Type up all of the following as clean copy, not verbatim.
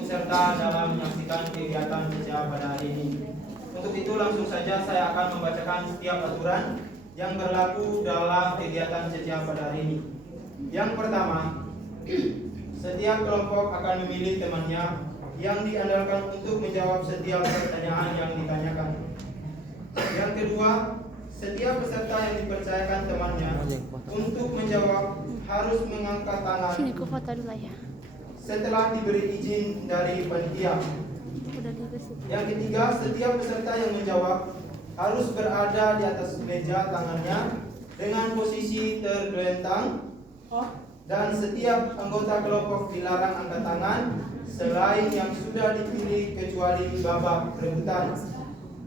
serta dalam menyaksikan kegiatan BCA pada hari ini. Untuk itu langsung saja saya akan membacakan setiap aturan yang berlaku dalam kegiatan BCA pada hari ini. Yang pertama, setiap kelompok akan memilih temannya yang diandalkan untuk menjawab setiap pertanyaan yang ditanyakan. Yang kedua, setiap peserta yang dipercayakan temannya untuk menjawab harus mengangkat tangan Sini ku foto dulu ya. setelah diberi izin dari panitia. Yang ketiga, setiap peserta yang menjawab harus berada di atas meja tangannya dengan posisi tergelentang, dan setiap anggota kelompok dilarang angkat tangan selain yang sudah dipilih kecuali babak rebutan.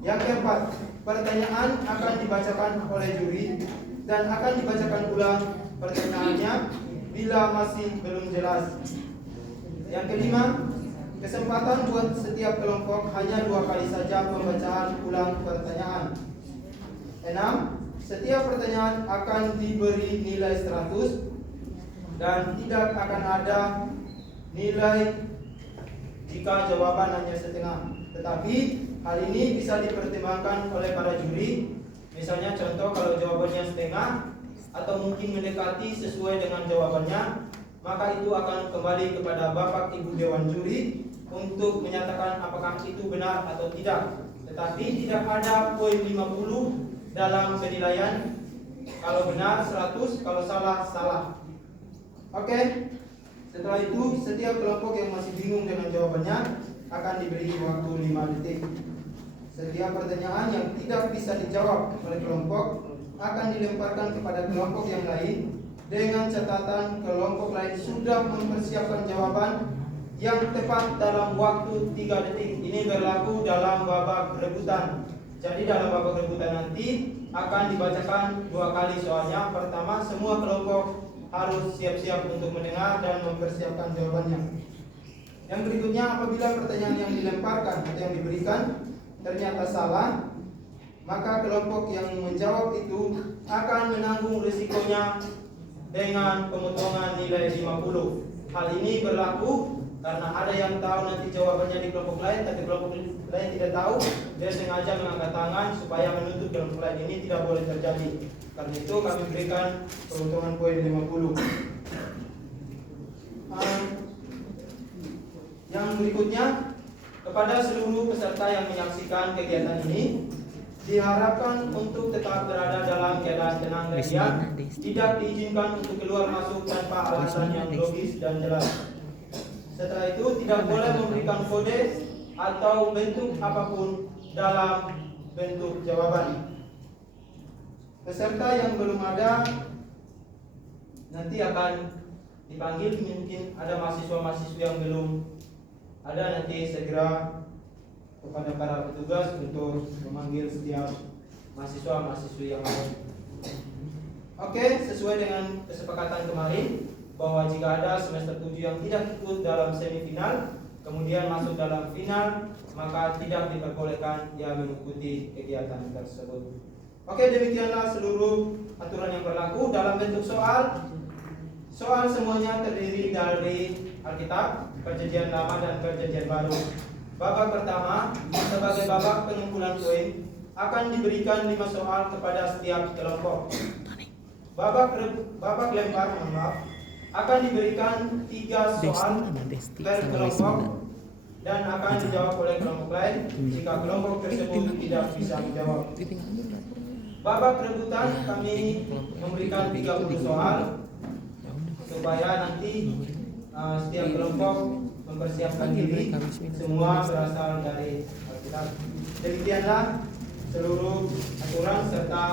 Yang keempat, pertanyaan akan dibacakan oleh juri dan akan dibacakan ulang pertanyaannya bila masih belum jelas. Yang kelima, kesempatan buat setiap kelompok hanya 2 kali saja pembacaan ulang pertanyaan. 6. Setiap pertanyaan akan diberi nilai 100 dan tidak akan ada nilai jika jawaban hanya setengah. Tetapi hal ini bisa dipertimbangkan oleh para juri. Misalnya contoh, kalau jawabannya setengah atau mungkin mendekati sesuai dengan jawabannya, maka itu akan kembali kepada Bapak Ibu Dewan Juri untuk menyatakan apakah itu benar atau tidak. Tetapi tidak ada poin 50 dalam penilaian. Kalau benar 100, kalau salah, salah. Oke. Setelah itu, setiap kelompok yang masih bingung dengan jawabannya akan diberi waktu 5 detik. Setiap pertanyaan yang tidak bisa dijawab oleh kelompok akan dilemparkan kepada kelompok yang lain dengan catatan kelompok lain sudah mempersiapkan jawaban yang tepat dalam waktu 3 detik. Ini berlaku dalam babak rebutan. Jadi dalam babak rebutan nanti akan dibacakan 2 kali soalnya. Pertama, semua kelompok harus siap-siap untuk mendengar dan mempersiapkan jawabannya. Yang berikutnya, apabila pertanyaan yang dilemparkan atau yang diberikan ternyata salah, maka kelompok yang menjawab itu akan menanggung risikonya dengan pemotongan nilai 50. Hal ini berlaku karena ada yang tahu nanti jawabannya di kelompok lain, tapi kelompok lain tidak tahu. Dia sengaja mengangkat tangan supaya menuntut kelompok lain. Ini tidak boleh terjadi. Karena itu kami berikan pemotongan poin 50. Yang berikutnya, kepada seluruh peserta yang menyaksikan kegiatan ini, diharapkan untuk tetap berada dalam keadaan tenang dan diam. Tidak diizinkan untuk keluar masuk tanpa alasan yang logis dan jelas. Setelah itu, tidak boleh memberikan kode atau bentuk apapun dalam bentuk jawaban. Peserta yang belum ada nanti akan dipanggil. Mungkin ada mahasiswa-mahasiswa yang belum ada, nanti segera kepada para petugas untuk memanggil setiap mahasiswa-mahasiswi yang lain. Oke, sesuai dengan kesepakatan kemarin bahwa jika ada semester 7 yang tidak ikut dalam semifinal kemudian masuk dalam final, maka tidak diperbolehkan dia mengikuti kegiatan tersebut. Oke, demikianlah seluruh aturan yang berlaku. Dalam bentuk soal semuanya terdiri dari Alkitab, Perjanjian Lama dan Perjanjian Baru. Babak pertama sebagai babak pengumpulan poin akan diberikan 5 soal kepada setiap kelompok. Babak lempar akan diberikan 3 soal per kelompok dan akan dijawab oleh kelompok lain jika kelompok tersebut tidak bisa menjawab. Babak rebutan kami memberikan 30 soal supaya nanti setiap kelompok mempersiapkan diri. Semua berasal dari Alkitab. Demikianlah seluruh aturan serta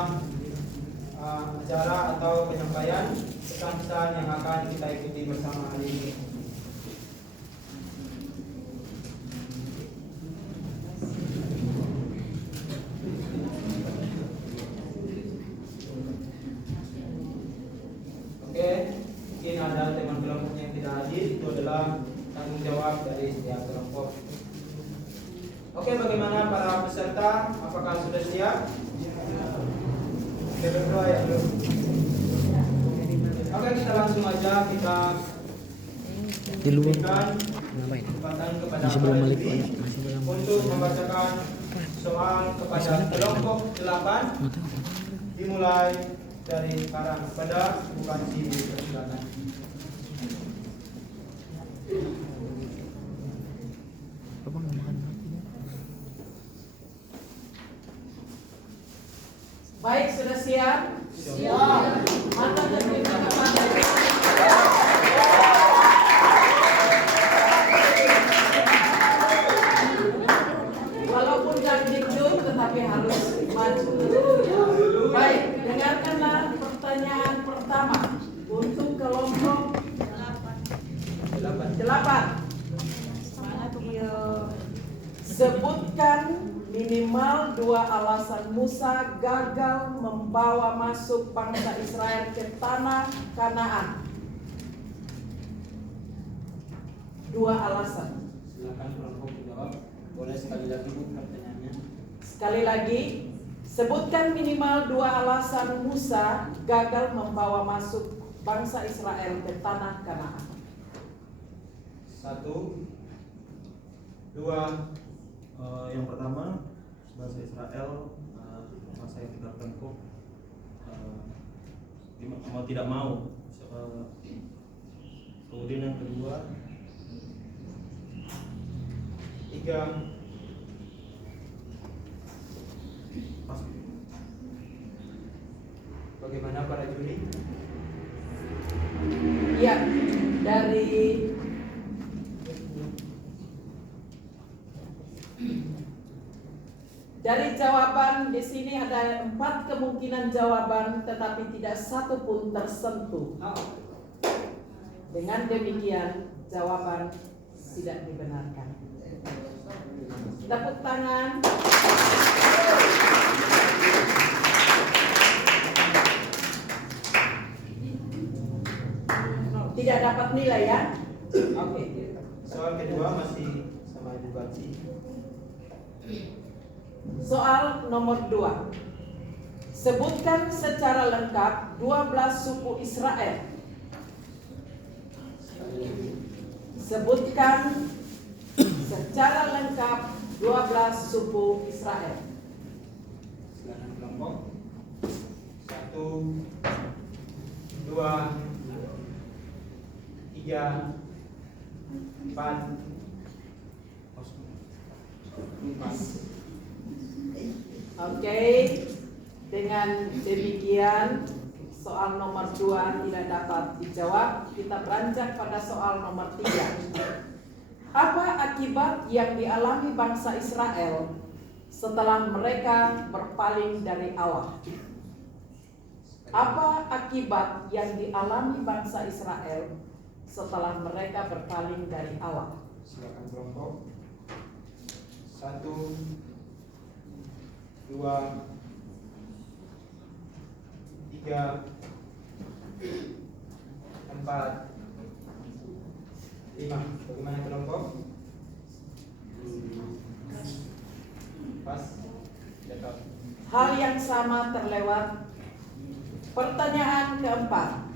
acara atau penyampaian pesan-pesan yang akan kita ikuti bersama hari ini. Oke, mungkin ada teman kelompok yang tidak hadir, itu adalah tanggung jawab dari setiap kelompok. Oke, bagaimana para peserta? Apakah sudah siap? Berdoa ya belum? Oke, kita langsung aja kita berikan Kesempatan kepada Masih para belum balik, juri masih belum balik. untuk membacakan soal kepada kelompok 8 dimulai dari sekarang kepada bukan si persilakan. Baik, sudah siap? Siap. Mata tertuju kepada walaupun dangdut tetapi harus maju. Baik, dengarkanlah pertanyaan pertama untuk kelompok 8. Sebutkan minimal 2 alasan Musa gagal membawa masuk bangsa Israel ke tanah Kanaan. 2 alasan. Silakan kelompok menjawab. Boleh sekali lagi Bu pertanyaannya. Sekali lagi, sebutkan minimal 2 alasan Musa gagal membawa masuk bangsa Israel ke tanah Kanaan. 1, 2. Yang pertama, bangsa Israel masa yang kita tempuh mau tidak mau. Kemudian yang kedua, 3. Bagaimana para juri? Ya, dari jawaban di sini ada 4 kemungkinan jawaban, tetapi tidak satu pun tersentuh. Dengan demikian jawaban tidak dibenarkan. Tepuk tangan. Tidak dapat nilai ya? Oke. Soal kedua masih sama Ibu Garci. Soal nomor 2. Sebutkan secara lengkap 12 suku Israel. Sebutkan secara lengkap 12 suku Israel. Silakan kelompok. 1, 2, 3, 4, 5. Oke, dengan demikian soal nomor 2 tidak dapat dijawab. Kita beranjak pada soal nomor 3. Apa akibat yang dialami bangsa Israel setelah mereka berpaling dari Allah? Apa akibat yang dialami bangsa Israel setelah mereka berpaling dari Allah? Silakan kelompok. 1, 2, 3, 4, 5. Bagaimana kelompok? Pas. Jatuh. Hal yang sama terlewat. Pertanyaan keempat.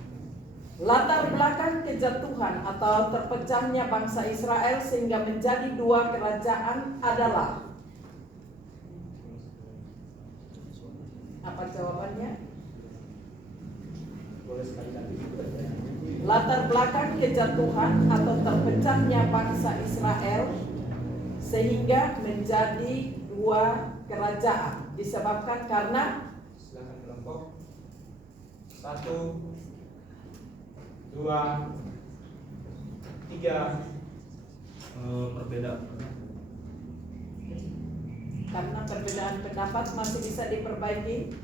Latar belakang kejatuhan atau terpecahnya bangsa Israel sehingga menjadi 2 kerajaan adalah? Apa jawabannya? Boleh sekali lagi. Latar belakang kejatuhan atau terpecahnya bangsa Israel sehingga menjadi 2 kerajaan disebabkan karena? Silakan kelompok. 1, 2, 3. perbedaan. Karena perbedaan pendapat masih bisa diperbaiki.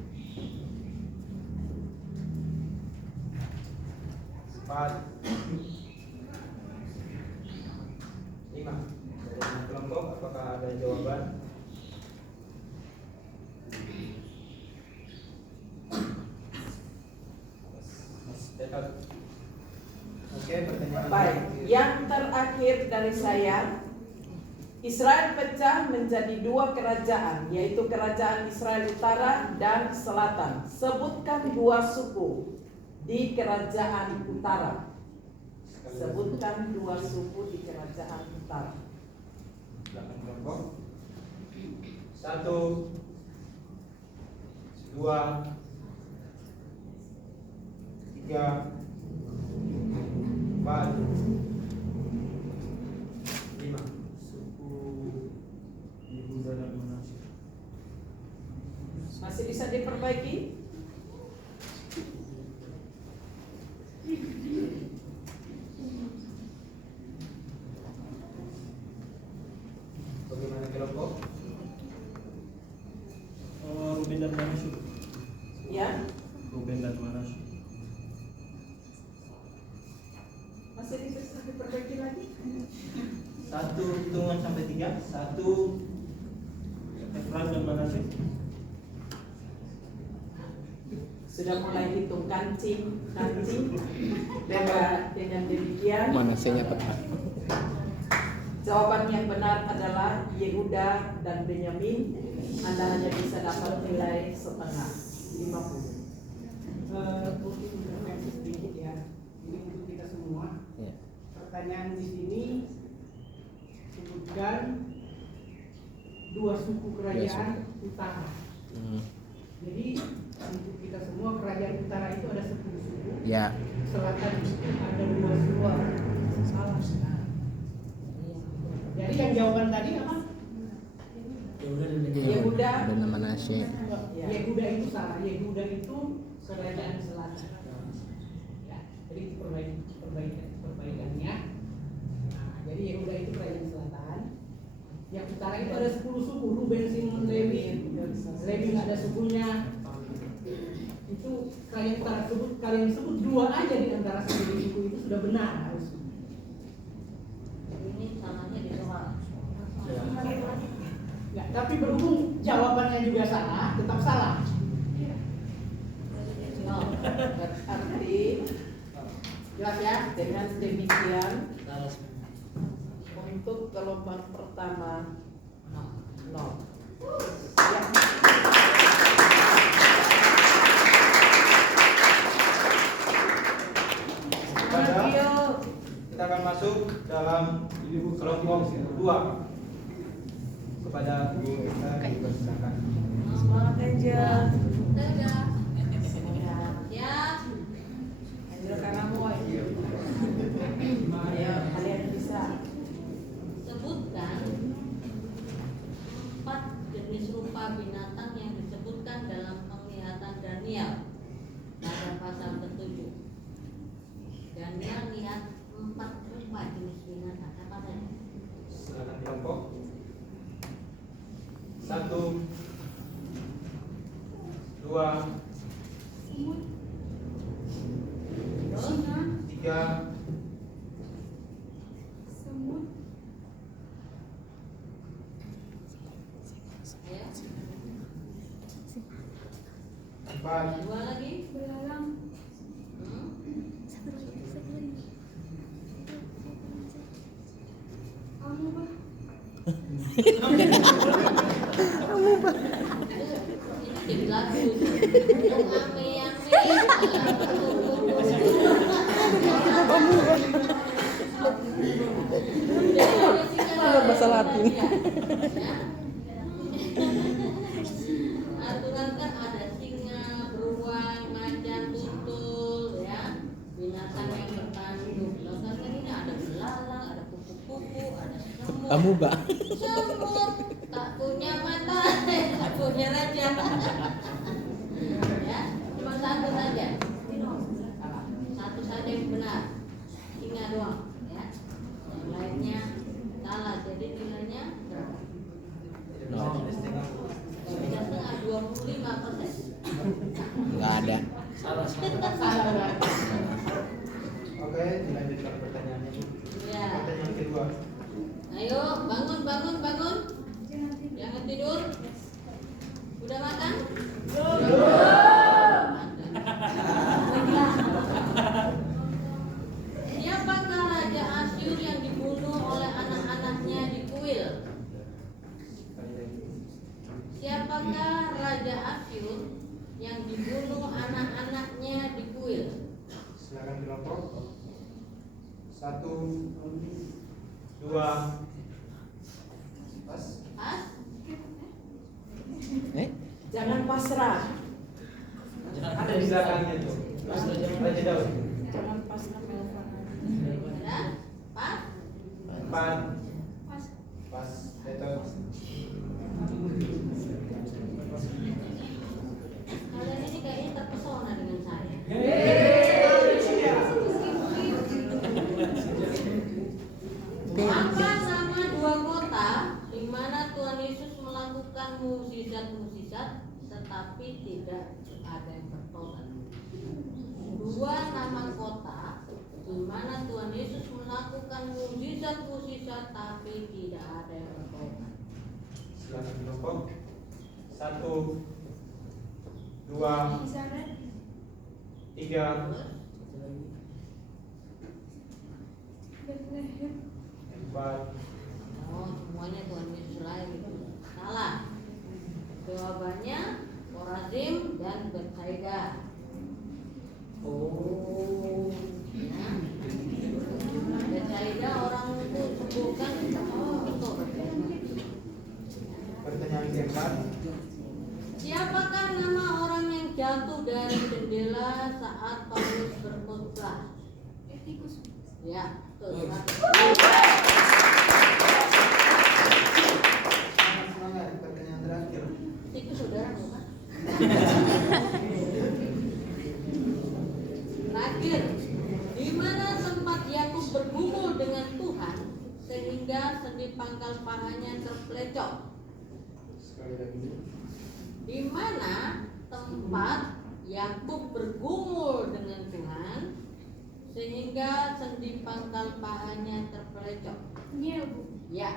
4, 5. Dari kelompok apakah ada jawaban? Oke, pertanyaan. Baik, yang terakhir dari saya, Israel pecah menjadi 2 kerajaan, yaitu kerajaan Israel Utara dan Selatan. Sebutkan 2 suku di kerajaan Utara. Sebutkan dua suku di kerajaan utara. Silakan kelompok. 1, 2, 3, 4, 5. Suku Yehuda dan Manasye. Masih bisa diperbaiki? Bagaimana kelompok? Ruben dan Manasye. Ya, Ruben dan Manasye. masih bisa diperbaiki lagi? 1, hitungan sampai 3. 1, Efraim dan Manasye. Sudah mulai hitung kancing. Maka dengan demikian Manasyenya tepat. jawaban yang benar adalah Yehuda dan Benyamin. Anda hanya bisa dapat nilai setengah, 50. Mungkin intervensi sedikit ya. Ini untuk kita semua. Ya. Pertanyaan di sini sebutkan dua suku kerajaan utara. Jadi untuk kita semua kerajaan utara itu ada 10 suku. Ya. Selatan itu ada 2 suku. Salah. Nah. Jadi yang jawaban tadi apa? Yehuda. Dan Manasye. Ya. Yehuda itu salah. Yehuda itu kerajaan selatan. Ya, jadi itu perbaikannya. Nah, jadi Yehuda itu kerajaan selatan. Yang utara itu ada 10 suku. Ruben, Simon, Lewi. Lewi nggak ada sukunya. Itu kalian utara kalian sebut 2 aja di antara 10 suku itu sudah benar harus. Ini salahnya di soal. Ya, tapi berhubung jawabannya juga salah, tetap salah. No, berarti Jelas ya? dengan demikian untuk gelombang pertama no. Ya. Kita akan masuk dalam kelompok 2. Kepada Bu Eka dipersilakan. Semangat aja. Ya. Angel Karamoy. Ayo, kalian bisa. Sebutkan 4 jenis rupa binatang yang disebutkan dalam penglihatan Daniel pada pasal ke-7. Daniel lihat 4 rupa jenis binatang. Apa saja? Silakan kelompok. 1, 2, 3, 4, 2 lagi. Jadi lagu yang Bahasa Latin. Aturan kan ada singa, beruang, macan, tutul, ya, binatang yang bertanduk. Kan ini ada belalang, ada kupu-kupu, ada semut. Amuba. Semut tak punya mata, tak punya raja. Ya, cuma satu saja. Satu saja yang benar. Singa doang, ya. Yang lainnya salah. Jadi nilainya setengah 25%. Enggak ada. Oke, dilanjutkan pertanyaannya. Ya. Pertanyaan kedua. Ayo bangun. Jangan tidur. Udah makan? Siapakah Raja Asyur yang dibunuh oleh anak-anaknya di kuil? Siapakah Raja Asyur yang dibunuh anak-anaknya di kuil? Silakan kelompok. 1, 1, 2, pas. Pas. Jangan pasrah. Ada di belakangnya tuh. Raja Daud. Jangan pasrah. Sudah? Pas. 4. Pas. Tetot. Kalian ini kayaknya terpesona dengan saya. Apa nama dua kota di mana Tuhan Yesus melakukan mukjizat-mukjizat tetapi tidak ada yang bertobat? Dua nama kota di mana Tuhan Yesus melakukan mukjizat-mukjizat tapi tidak ada yang bertobat. Silakan kelompok. 1, 2, 3, 4. Oh, semuanya Tuhan Yesus lagi. Salah. Jawabannya Korazim dan Betsaida. Oh. Ya. Betsaida orang itu sembuhkan. Oh, betul. Pertanyaan keempat. Siapakah nama orang yang jatuh dari jendela saat Paulus berkhotbah? Ya, betul. Semangat. Pertanyaan terakhir. Itu saudara bukan? Terakhir, di mana tempat Yakub bergumul dengan Tuhan sehingga sendi pangkal pahanya terpelecok? Sekali lagi. Di mana tempat Yakub bergumul dengan Tuhan sehingga sendi pangkal pahanya terpelecok? Iya, Bu. Ya.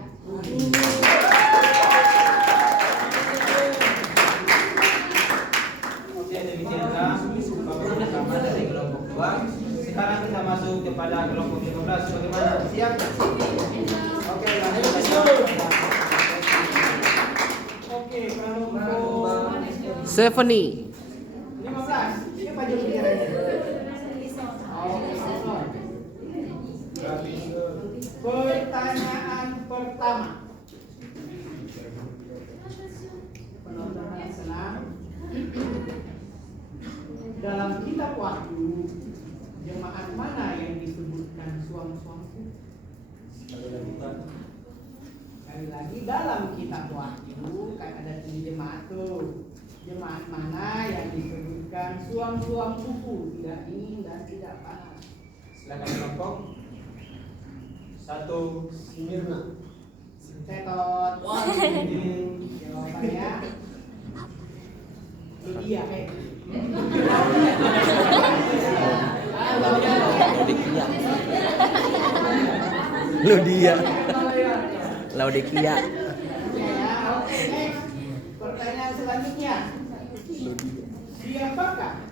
Oke, demikianlah babak pertama dari kelompok 2. Sekarang kita masuk kepada kelompok 15. Bagaimana? Siap? Oke, langsung saja. Oke, kelompok 15. Siapa juru bicaranya? Pertanyaan pertama. Penonton senang. Dalam kitab Wahyu, jemaat mana yang disebutkan suam-suamku? Sekali lagi, dalam kitab Wahyu kan ada 3 jemaat tuh. Jemaat mana yang disebutkan suam-suam kuku, tidak dingin dan tidak panas? Silakan kelompok 1, Smyrna. Tetot. Jawabannya Ludia. Laodikia. Oke, next. Pertanyaan selanjutnya. Siapakah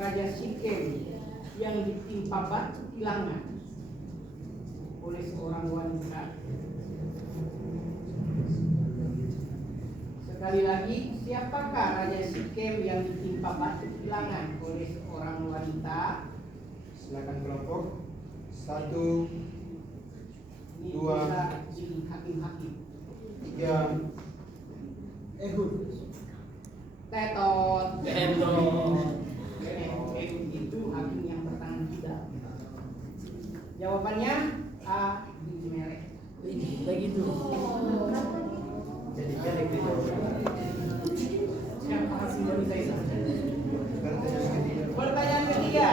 Raja Sikem yang ditimpa batu bilangan oleh seorang wanita? Sekali lagi, siapakah Raja Sikem yang ditimpa batu bilangan oleh seorang wanita? Silakan kelompok 1, Ini 2, bisa jadi hakim-hakim. 3. Ehud. Tetot. Ehud itu hakim yang bertangan tidak. Jawabannya A. Abimelek. Begitu. Jadi pendek di jawaban. Siapa hakim dari saya? Pertanyaan ketiga. Pertanyaan ketiga.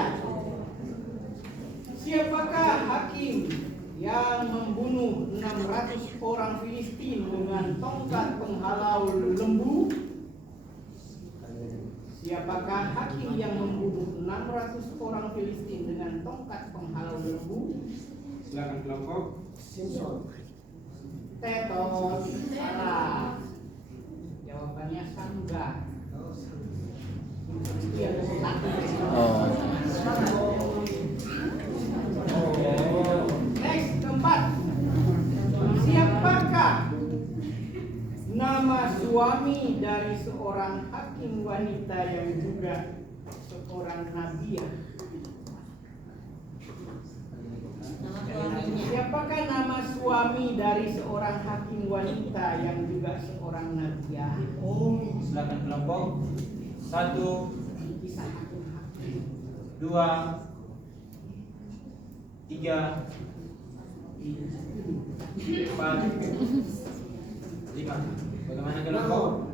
Siapakah hakim yang membunuh 600 orang Filistin dengan tongkat penghalau lembu? Siapakah hakim yang membunuh 600 orang Filistin dengan tongkat penghalau lembu? Silakan kelompok. Tetot. Salah. Jawabannya Samga. Iya, Next, keempat. Siapakah nama suami dari seorang hakim wanita yang juga seorang nabiah? Nama suaminya. Siapakah nama suami dari seorang hakim wanita yang juga seorang nabiah? Silakan kelompok. 1, Kisah hakim-hakim. 2, 3, 4, 5. Bagaimana kelompok?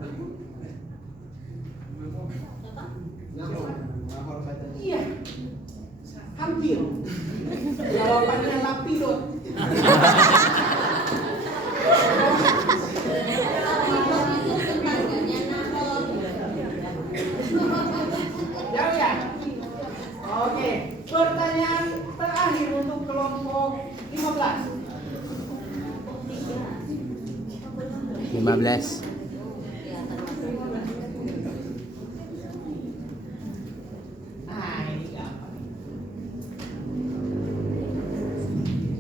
Iya, hampir. Jawabannya lapidot. Jauh ya? Oke, pertanyaan terakhir untuk kelompok 15. 15. Nah, ini gampang.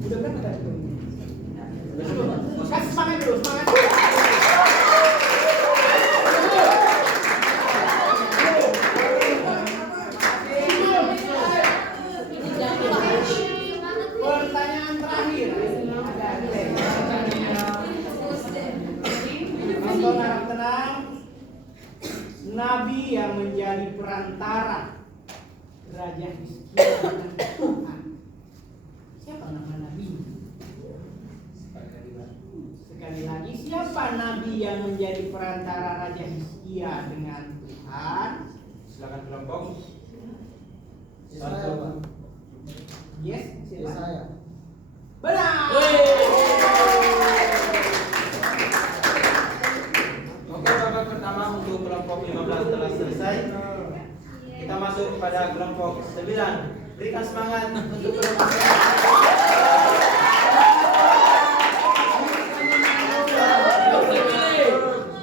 Udah berapa tadi? Kasih semangat dulu, semangat dulu. Pertanyaan terakhir. Nonton harap tenang. Nabi yang menjadi perantara Raja Hizkia dengan Tuhan. Siapa nama Nabi? Sekali lagi, siapa Nabi yang menjadi perantara Raja Hizkia dengan Tuhan? Silakan kelompok. Yesaya, 1. Pak. Yes, siapa? Yesaya. Benar. Oke, babak pertama untuk kelompok 15 telah selesai. Kita masuk pada kelompok 9. Berikan semangat untuk kelompok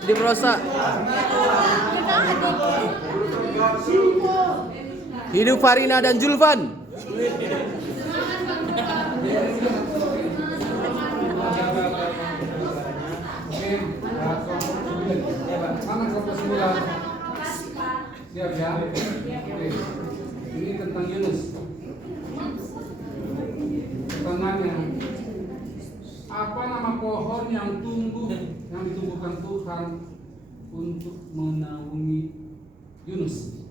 9. Di prosa. Hidup Farina dan Julvan. Mana kelompok 9? Siap ya? Oke. Ini tentang Yunus. Pertanyaannya, apa nama pohon yang ditumbuhkan Tuhan untuk menaungi Yunus?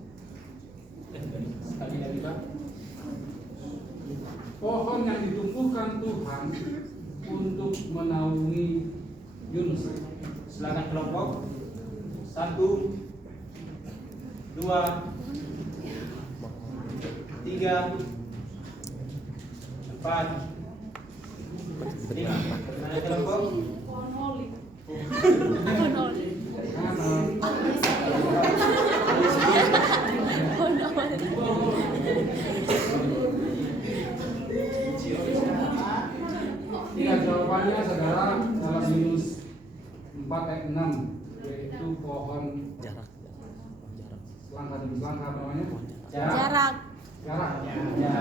Sekali lagi, Pak. Pohon yang ditumbuhkan Tuhan untuk menaungi Yunus. Silakan kelompok. 1, 2, 3, 4, 5. Bagaimana kelompok? Ya, jawabannya saudara dalam Yunus 4 ayat 6, yaitu pohon selangka demi selangka namanya. Jarak. Jarak. Ya.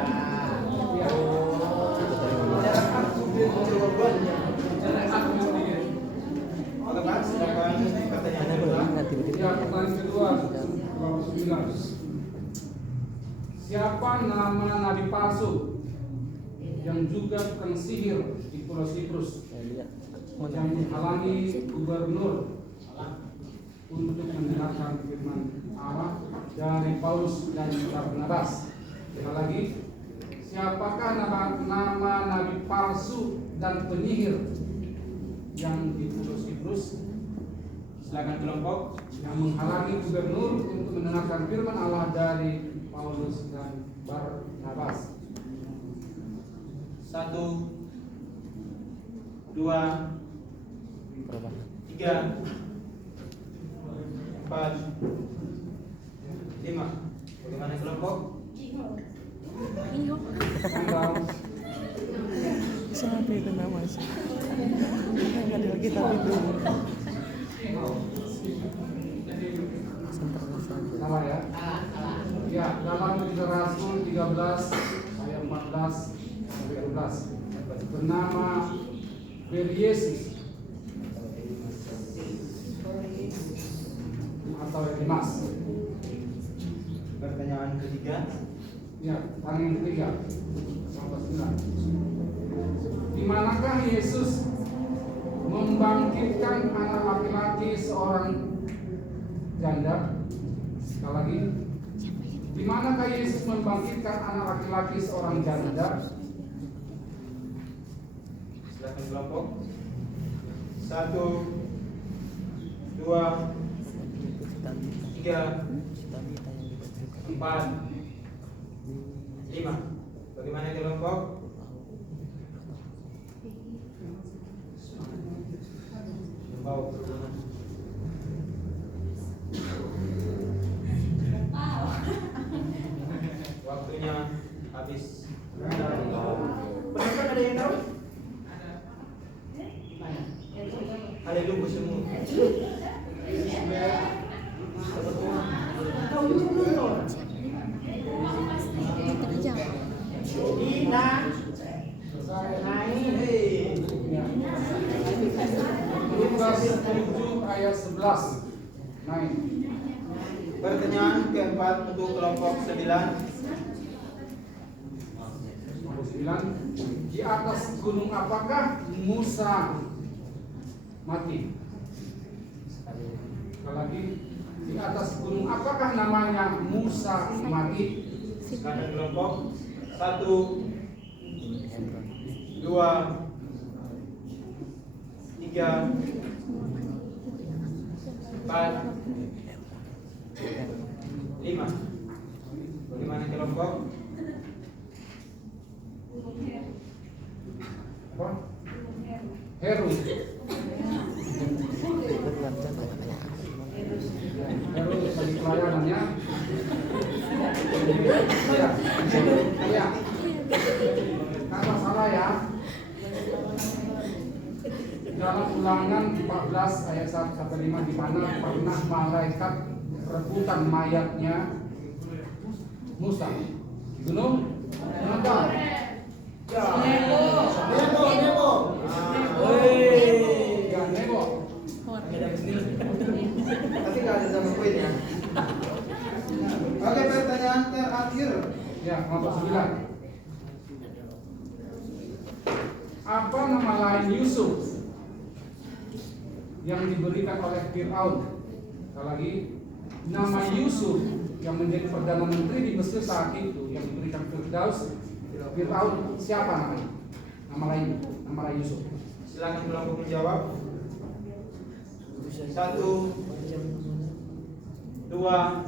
Oke, Pak. Silakan pertanyaan kedua. Ya, pertanyaan kedua, kelompok 9. Siapa nama nabi palsu yang juga tukang sihir di Pulau Siprus yang menghalangi gubernur untuk mendengarkan firman Allah dari Paulus dan Barnabas? Sekali lagi, siapakah nama nabi palsu dan penyihir yang di Pulau Siprus Silakan kelompok. yang menghalangi gubernur untuk mendengarkan firman Allah dari Paulus dan Barnabas? 1, 2, 3, 4, 5. Bagaimana kelompok? Tanggal Siapa itu nama sih? Enggak ada kita itu. salah ya? Ya, dalam Kisah Rasul 13 ayat 14 sampai 12 bernama Beryesus atau Elimas. Pertanyaan ketiga. Ya, tanya yang ketiga. Kelompok 9. Yesus membangkitkan anak laki-laki seorang janda? Sekali lagi, di manakah Yesus membangkitkan anak laki-laki seorang janda? Silakan kelompok. 1, 2, 3, 4, 5. Bagaimana kelompok? Wow. Waktunya habis. Penonton ada yang tahu? Ada lugu semua. Lukas 7 ayat 11. Naik. Pertanyaan keempat untuk kelompok 9. Nomor 9. Di atas gunung apakah Musa mati? Sekali lagi, di atas gunung apakah namanya Musa mati? Silakan kelompok. 1, 2, 3, 4, 5. Bagaimana kelompok? Apa? Heru. Heru bagi pelayanannya. Ya. Kalau salah ya. Dalam Ulangan 14 ayat 1-5 di mana pernah malaikat rebutan mayatnya Musa di gunung Nebo. Ya, Nebo. Tapi nggak ada sama kuenya. Oke, pertanyaan terakhir. Ya, kelompok 9. Apa nama lain Yusuf yang diberikan oleh Fir'aun? Sekali lagi, nama Yusuf yang menjadi perdana menteri di Mesir saat itu yang diberikan Fir'aun siapa namanya? Nama lain Yusuf. Silakan kelompok menjawab. 1, 2, 3,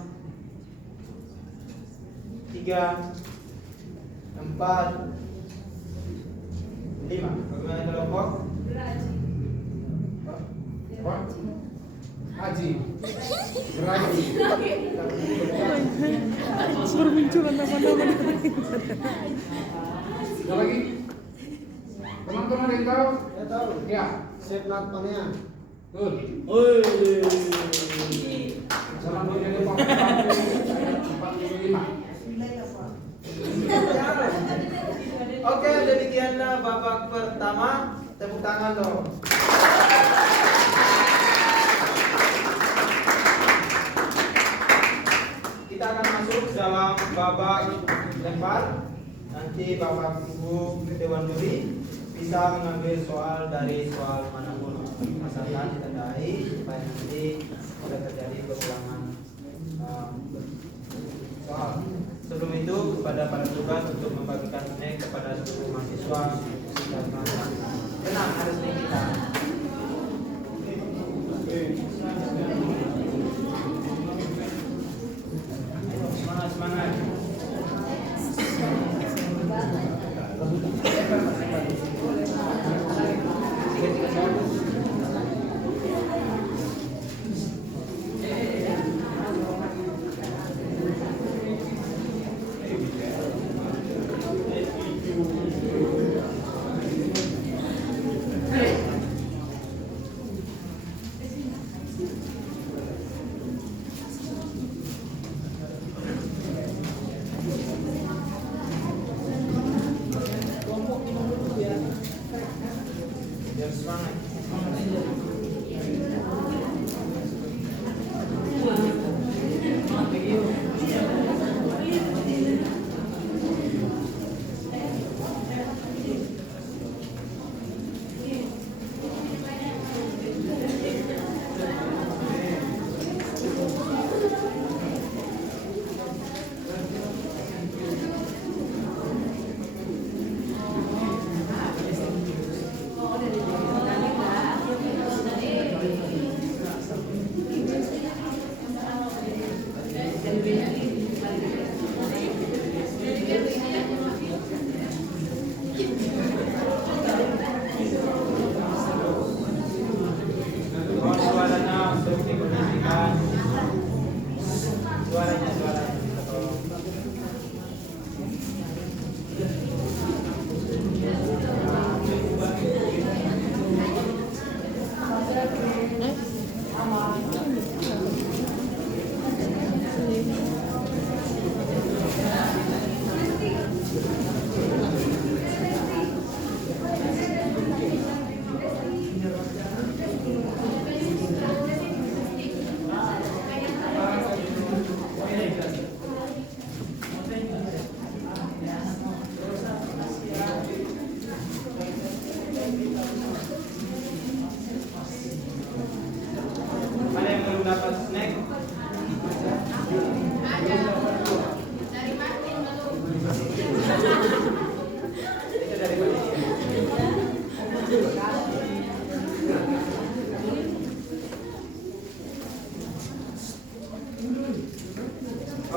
4, 5. Bagaimana kelompok? Apa? Haji. Geraji. Bermunculan nama-nama. Sekali lagi. Teman-teman yang tahu? Saya tahu. Ya. Sepnak Panea. Betul. Dalam menjadi ayat 45. Oke, demikianlah babak pertama. Tepuk tangan dong. Kita akan masuk dalam babak lempar. Nanti Bapak Ibu Dewan Juri bisa mengambil soal dari soal manapun asalkan ditandai supaya nanti tidak terjadi pengulangan soal. Sebelum itu kepada para petugas untuk membagikan snack kepada seluruh mahasiswa dan mahasiswa. Tenang, ada snack kita. Semangat, semangat.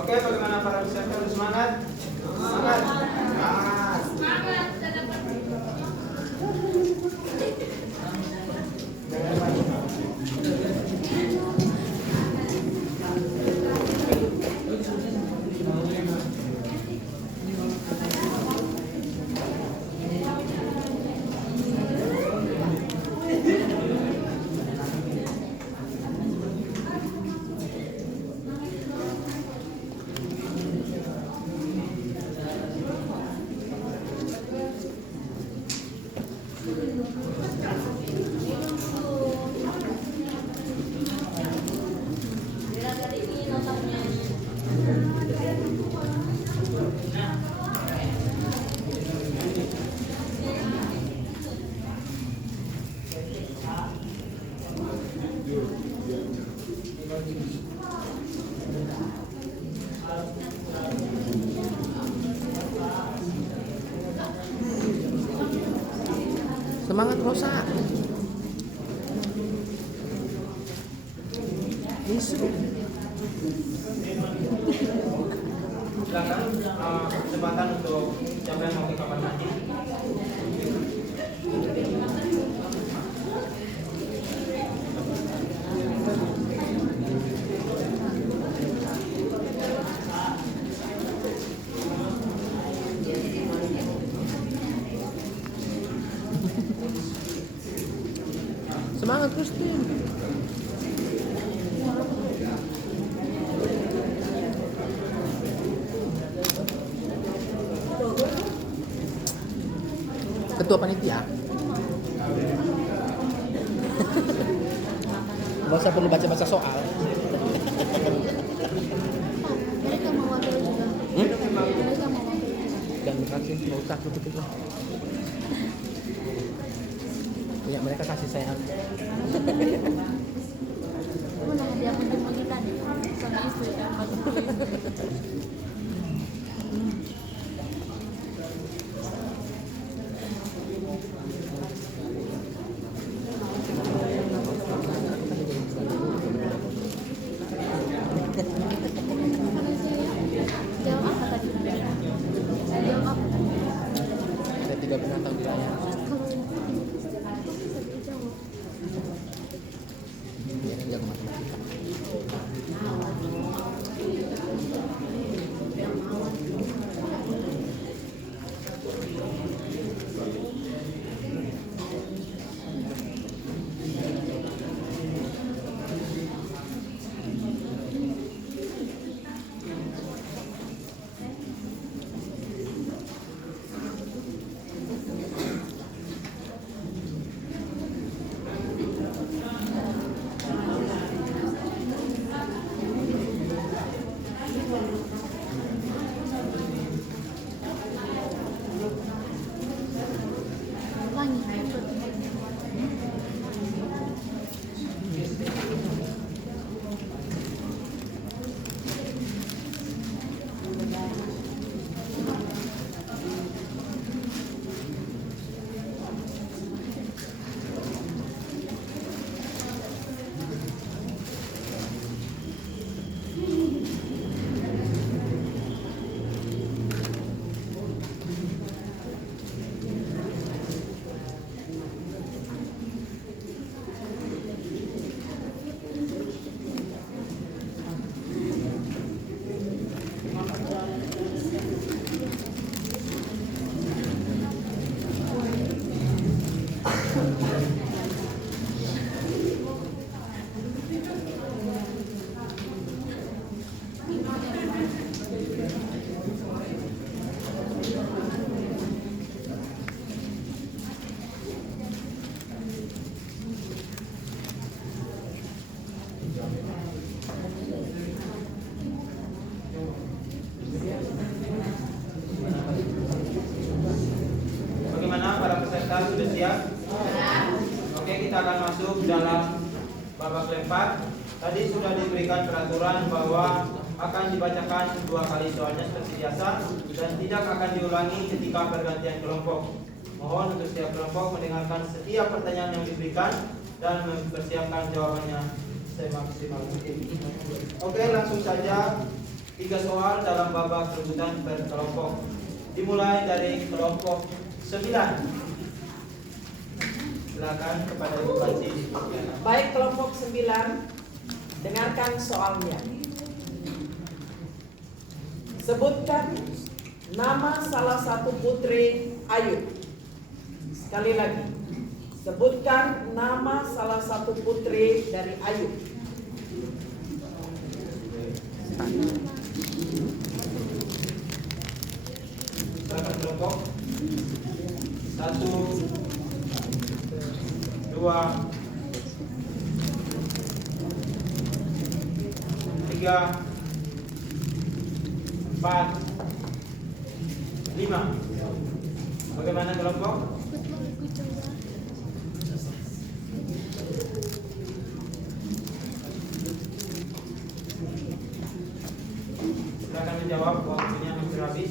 Oke, bagaimana para peserta? Harus semangat? Semangat. Semangat Rosa. Silakan kesempatan untuk siapa yang mau ke kamar mandi. Semangat Christine. Ketua panitia. Gak usah perlu baca-baca soal. Mereka mau wakil juga. Mereka mau wakil. Dan kasih nggak usah tutup itu. Ya mereka kasih sayang. Mana dia menjemput kita nih sama istri kan. Jawab apa tadi? Jawab apa tadi? Ada 3 binatang di layar. Biar jago matematika. Sudah siap? Oke, kita akan masuk dalam babak keempat. Tadi sudah diberikan peraturan bahwa akan dibacakan 2 kali soalnya seperti biasa dan tidak akan diulangi ketika pergantian kelompok. Mohon untuk setiap kelompok mendengarkan setiap pertanyaan yang diberikan dan mempersiapkan jawabannya semaksimal mungkin. Oke, langsung saja 3 soal dalam babak rebutan per kelompok. Dimulai dari kelompok 9. Silakan kepada Ibu Panci. Baik kelompok 9, dengarkan soalnya. Sebutkan nama salah satu putri Ayub. Sekali lagi, sebutkan nama salah satu putri dari Ayub. Silakan kelompok 1, 2, 3, 4, 5. Bagaimana kelompok? Silakan menjawab, waktunya hampir habis.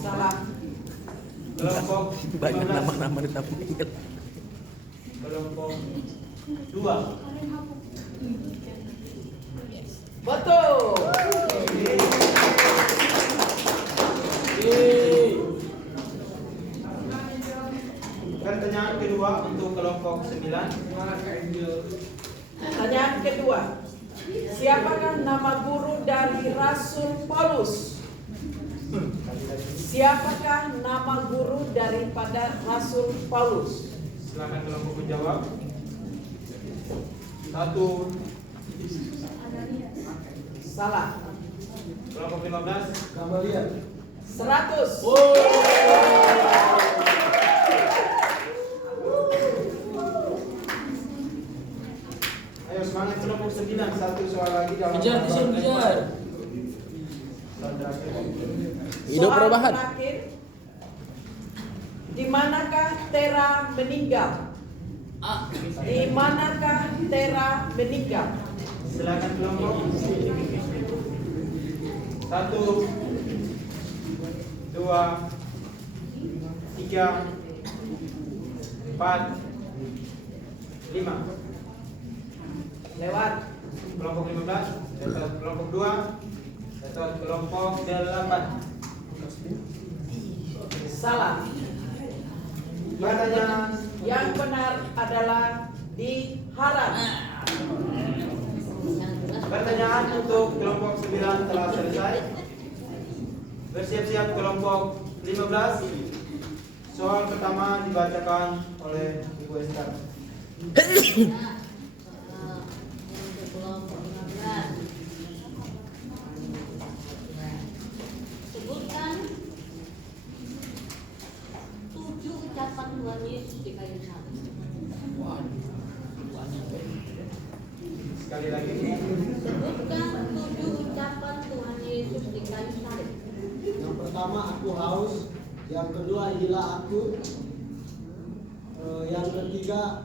Salah. Kelompok Banyak 15. nama-nama ditampilkan. Kelompok 2. Betul. Pertanyaan kedua untuk kelompok 9. Pertanyaan kedua. Siapakah nama guru dari Rasul Paulus? Siapakah nama guru daripada Rasul Paulus? Silakan kelompok menjawab. 1. Salah. Kelompok 15. Gamaliel. 100. Ayo semangat kelompok 9. 1 soal lagi dalam Kejar, kejar. Soal terakhir. Hidup Soal perubahan. terakhir. Di manakah Tera meninggal? Di manakah Tera meninggal? Silakan kelompok. 1, 2, 3, 4, 5. Lewat. Kelompok 15. Dapat kelompok 2. Dapat kelompok 8. Salah. Pertanyaan Yang benar adalah di Haran. Pertanyaan untuk kelompok 9 telah selesai. Bersiap-siap kelompok 15. Soal pertama dibacakan oleh Ibu Esther. Untuk kelompok 15. Sebutkan 7 ucapan Tuhan Yesus di kayu salib. Sekali lagi. Sebutkan 7 ucapan Tuhan Yesus di kayu salib. Yang pertama, aku haus. Yang kedua, inilah aku. Yang ketiga,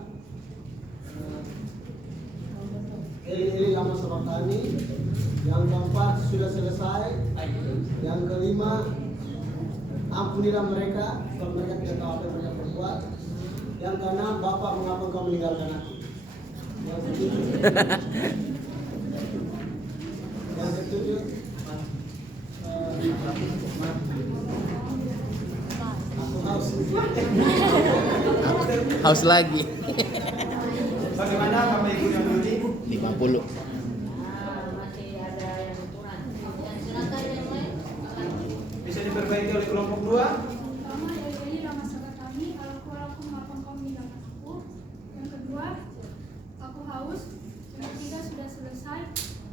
Eli lama sabachthani. Yang keempat, sudah selesai. Yang kelima, ampunilah mereka, sebab mereka tidak tahu apa yang mereka perbuat. Yang keenam, Bapa, mengapa engkau meninggalkan aku? Yang ketujuh, aku haus. Haus lagi. Bagaimana Bapak Ibu yang berhenti? 50. Masih ada yang kurang. Dan silakan yang lain. Bisa diperbaiki oleh kelompok 2. Pertama, Eli lama sabachthani, aku mengapa engkau meninggalkan aku. Yang kedua, aku haus. Yang ketiga, sudah selesai.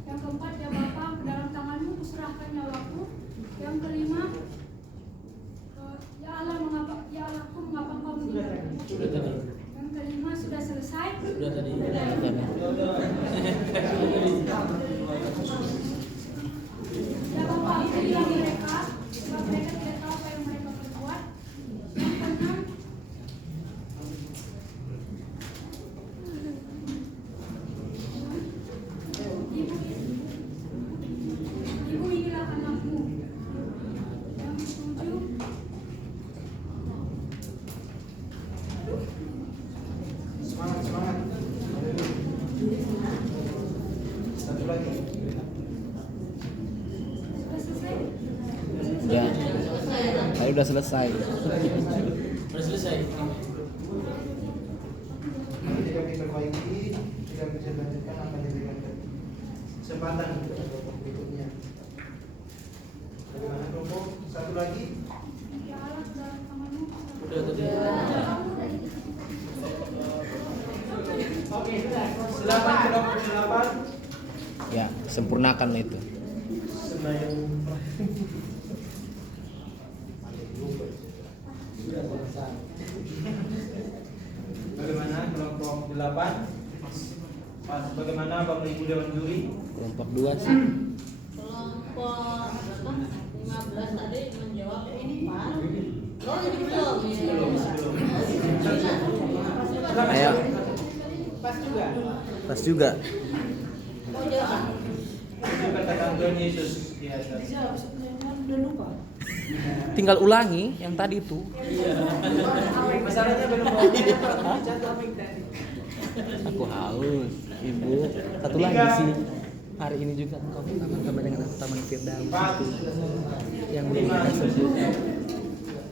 Yang keempat, ya Bapa, ke dalam tanganmu kuserahkan nyawaku. Yang kelima, ya Allahku, mengapa engkau meninggalkan aku. Yang kelima, sudah selesai. Ya Bapa, ampunilah mereka, sebab mereka tidak tahu apa yang mereka perbuat. Yang keenam, Ibu inilah anakmu. Yang ketujuh, Semangat, semangat. Satu lagi. udah selesai. Nanti kami perbaiki, tidak bisa lanjutkan akan diberikan kesempatan untuk kelompok berikutnya. Bagaimana kelompok satu lagi? Ya Allah dalam tanganmu. Oke, sudah. Silakan kelompok 8. Ya, sempurnakan itu. Senayan. Bagaimana kelompok 8? Bagaimana Bapak Ibu Dewan Juri? Kelompok 2 sih. Kelompok 15 tadi menjawab ini Pak. Oh ini belum. Ayo, Pas juga. pas juga. Oh jawab. Itu katakan Tuhan Yesus di atas. Udah lupa. Tinggal ulangi yang tadi itu. Masalahnya belum Aku haus, Ibu. Satu lagi sih. Hari ini juga engkau bersama dengan aku Taman Firdaus itu yang belum kita sebut. Hah?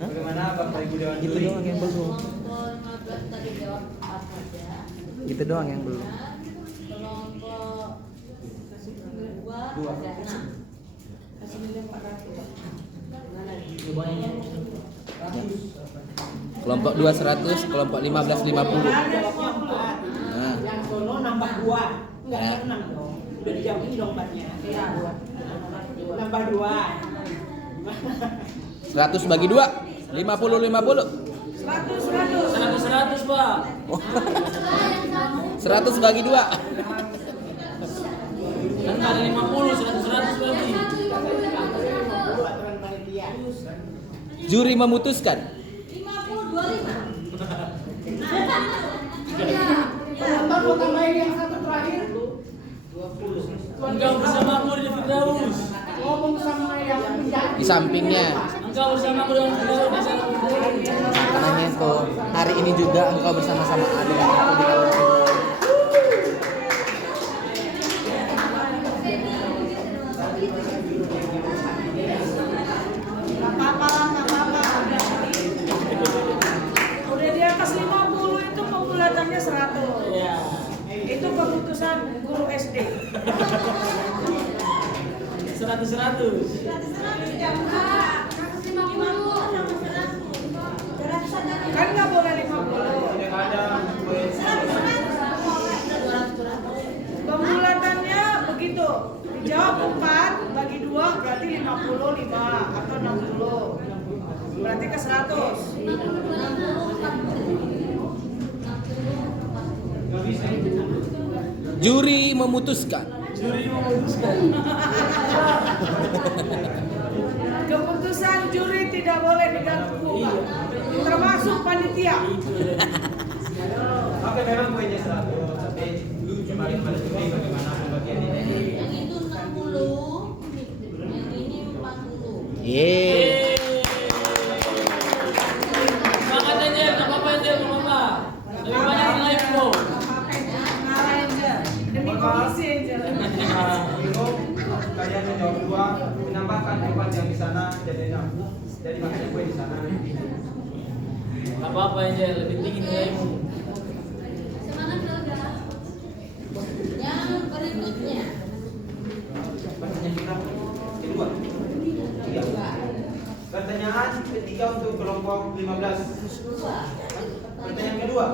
Bagaimana Bapak Ibu Dewan Itu Juri? doang yang belum. Kelompok 15 tadi jawab apa saja. Itu doang yang belum. Kelompok 2 ada 6. Kasih nilai 400. Kelompok 2 100, kelompok 15 50. Nah, Yang sono nambah 2. Enggak Ya. 6 dong. Udah dijawab ini dong 4-nya. Iya. Nambah 2. 100 bagi 2, 50 50. 100 Pak. 100 bagi 2. Kan ada 50, 100 lagi. Aturan panitia. Juri memutuskan 50 Penonton mau tambahin yang satu terakhir. 20. Engkau bersamaku di Firdaus. Ngomong sama yang menjadi. di sampingnya. Engkau bersamaku dengan Firdaus di sana. Makanannya itu hari ini juga engkau bersama-sama ada dengan aku di dalam surga. Udah di atas 50 itu pembulatannya 100. Iya. Itu keputusan guru SD. 100. Kan nggak boleh 50. Tidak ada Pembulatannya begitu. Dijawab 4 bagi 2 berarti 55 atau 60. Berarti ke 100. Juri memutuskan. Keputusan juri tidak boleh diganggu. Termasuk panitia. Oke, memang poinnya 100, tapi kemarin pada juri bagaimana pembagian ini? Yang itu 60, yang ini 40. Yeay. Semangat aja, enggak apa-apa aja, enggak apa-apa. Lebih banyak yang lain kok. Ngalah aja. Demi komisi aja. Bingung, kalian menjawab 2, menambahkan 4 yang di sana jadi 6. Jadi makanya poin di sana. Enggak apa-apa aja, lebih tinggi nilaimu. Semangat saudara. Yang berikutnya. Pertanyaan kita kedua. Tiga. Pertanyaan ketiga untuk kelompok 15. Pertanyaan kedua.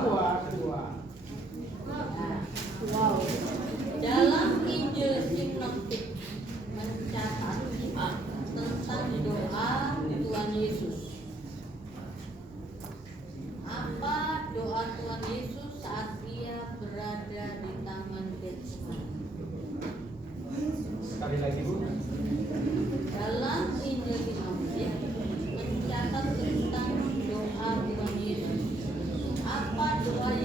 Dalam Injil Sinoptik mencatat tentang doa Tuhan Yesus. Apa doa Tuhan Yesus saat ia berada di Taman Getsemani? Sekali lagi Bu. Dalam Injil Sinoptik mencatat tentang doa Tuhan Yesus. Apa doa Tuhan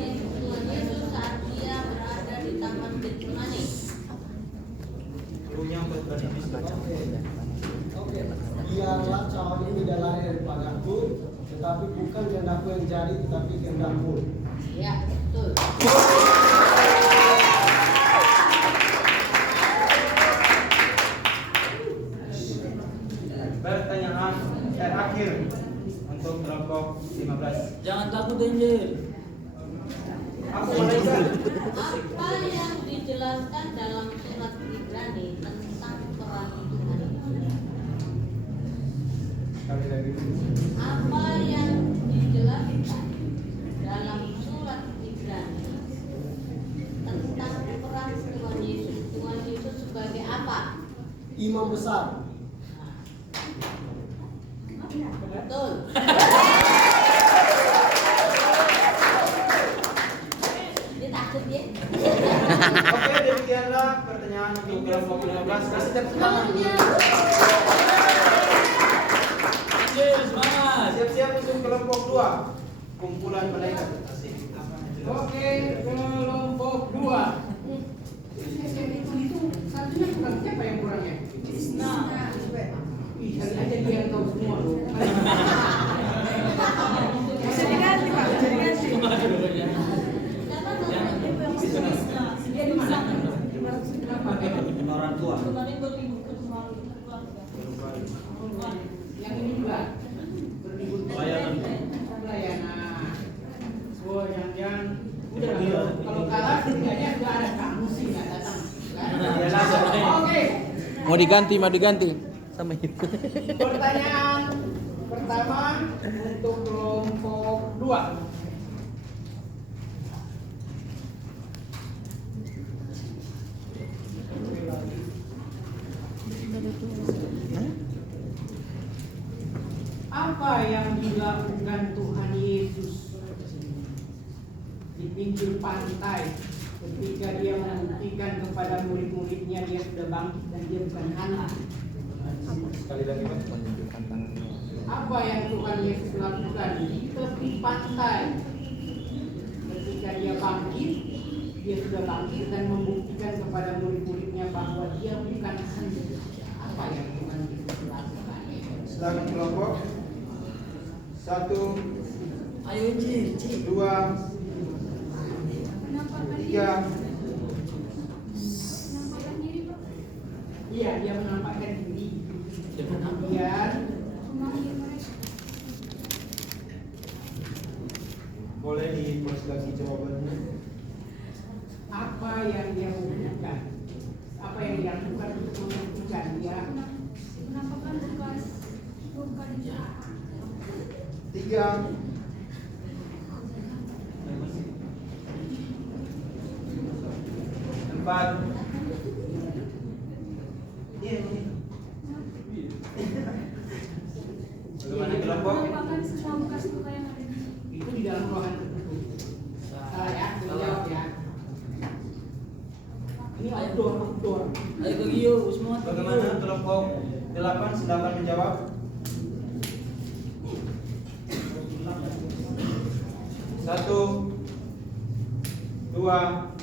Yesus saat ia berada di Taman Getsemani? Gurunya berbaris. Oke. Biarlah cawan ini tidak lari daripadaku, tetapi bukan kehendakku yang jadi, tetapi kehendakmu. Ya, betul. Pertanyaan terakhir tuh Genjer? Aku malaikat. Apa yang dijelaskan dalam surat Ibrani tentang perang Tuhan Yesus? Sekali lagi. Apa yang dijelaskan dalam surat Ibrani tentang perang Tuhan Yesus? Tuhan Yesus sebagai apa? Imam besar. Betul. Dia takut ya? Oke, demikianlah pertanyaan untuk kelompok 15. Kasih tepuk tangan dulu. Siap-siap untuk kelompok 2. Kumpulan malaikat. Asik. Oke, kelompok 2. Itu satunya kurang siapa yang kurangnya? Ih, kali aja dia yang tahu semua loh. Bisa diganti Pak, bisa diganti. Dia di mana? Kenapa? Orang tua. Yang ini juga berlibur Pelayanan. pelayanan. Oh, jangan udah lah, kalau kalah setidaknya sudah ada kamu sih nggak datang. Oke, Mau diganti sama itu. pertanyaan pertama untuk kelompok 2. Apa yang dilakukan Tuhan Yesus di pinggir pantai ketika dia membuktikan kepada murid-muridnya dia sudah bangkit dan dia bukan hantu? Sekali lagi, Pak. Apa yang Tuhan Yesus lakukan di tepi pantai ketika dia bangkit? Dia sudah bangkit dan membuktikan kepada murid-muridnya bahwa dia bukan hantu. Apa yang Tuhan Yesus lakukan? Silakan kelompok. 1, 2, 3. Menampakkan diri, Pak. Iya, dia menampakkan diri. Kemudian Memanggil mereka. Boleh dipersilakan jawabannya. apa yang dia buktikan? Apa yang dia lakukan untuk membuktikan dia? Menampakkan bekas luka di 3, 4. Bagaimana kelompok? menampakkan semua bekas luka yang ada di Itu di dalam ruangan tertutup. Salah ya, jawab ya. Ini outdoor. Ayo ke Gio, semua. Bagaimana kelompok 8? Silakan menjawab. 1, 2,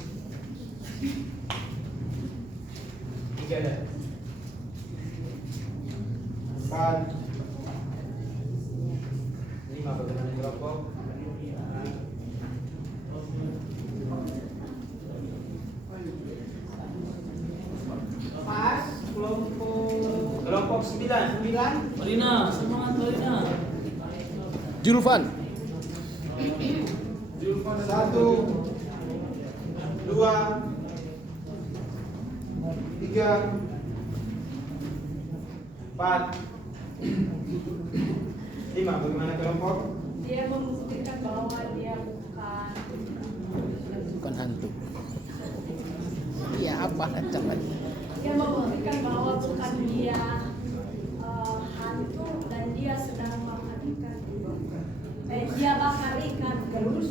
3 dah. 4, 5. Bagaimana kelompok? Pas Kelompok 9. 9. Marina, semangat Marina. Julvan. 1, 2, 3, 4, 5. Bagaimana kelompok? Dia membuktikan bahwa dia Bukan hantu. Iya, apa coba? dia membuktikan bahwa bukan dia hantu dan dia sedang makan ikan. Dia bakar ikan terus.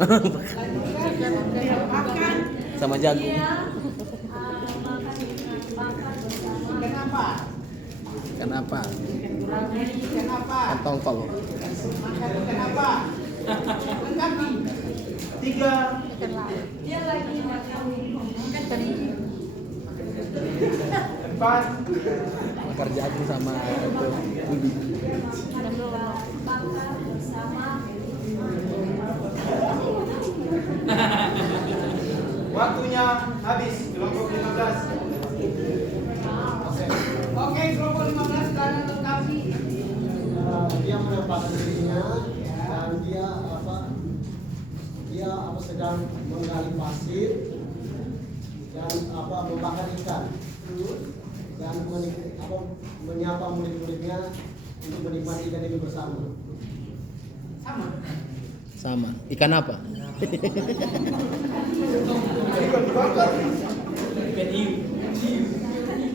Makan. Sama jagung. Dia makan ikan bakar bersama. Kenapa? Kenapa? Kenapa? Kan tongkol. Makan kenapa? Lengkapi. 3, Dia lagi makan ikan teri. 4, Bakar jagung sama itu ubi. Bakar bersama. waktunya habis. Kelompok 15. Oke, kelompok 15 sekarang lengkapi. Dia menampakkan dirinya dan dia dia sedang menggali pasir dan membakar ikan dan menyapa murid-muridnya untuk menikmati ikan itu bersama. Sama. Ikan apa?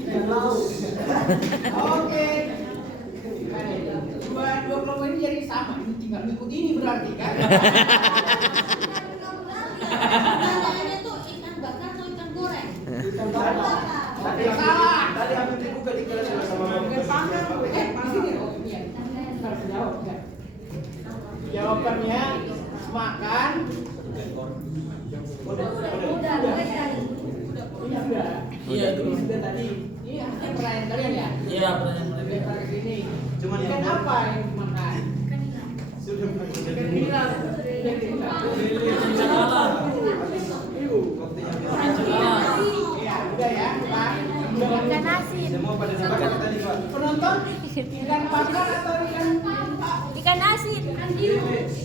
Ikan laut. Oke. Dua kelompok ini jadi sama. Ini tinggal ikut ini berarti kan? Pertanyaannya tuh ikan bakar atau ikan goreng? Ikan bakar. Tadi Salah. hampir dibuka di kelas sama Ikan bakar. Di sini. Oh iya. Harus jawab kan? Jawabannya makan. Udah. Iya, itu sudah tadi. Iya, pertanyaan kalian ya? Iya, pertanyaan Tarik sini. Cuman Ikan yang- apa yang dimakan? sudah Ikan nila. Iya, udah ya, Pak. Ikan asin. Semua pada sepakat tadi Pak. Penonton, ikan bakar atau ikan Ikan asin.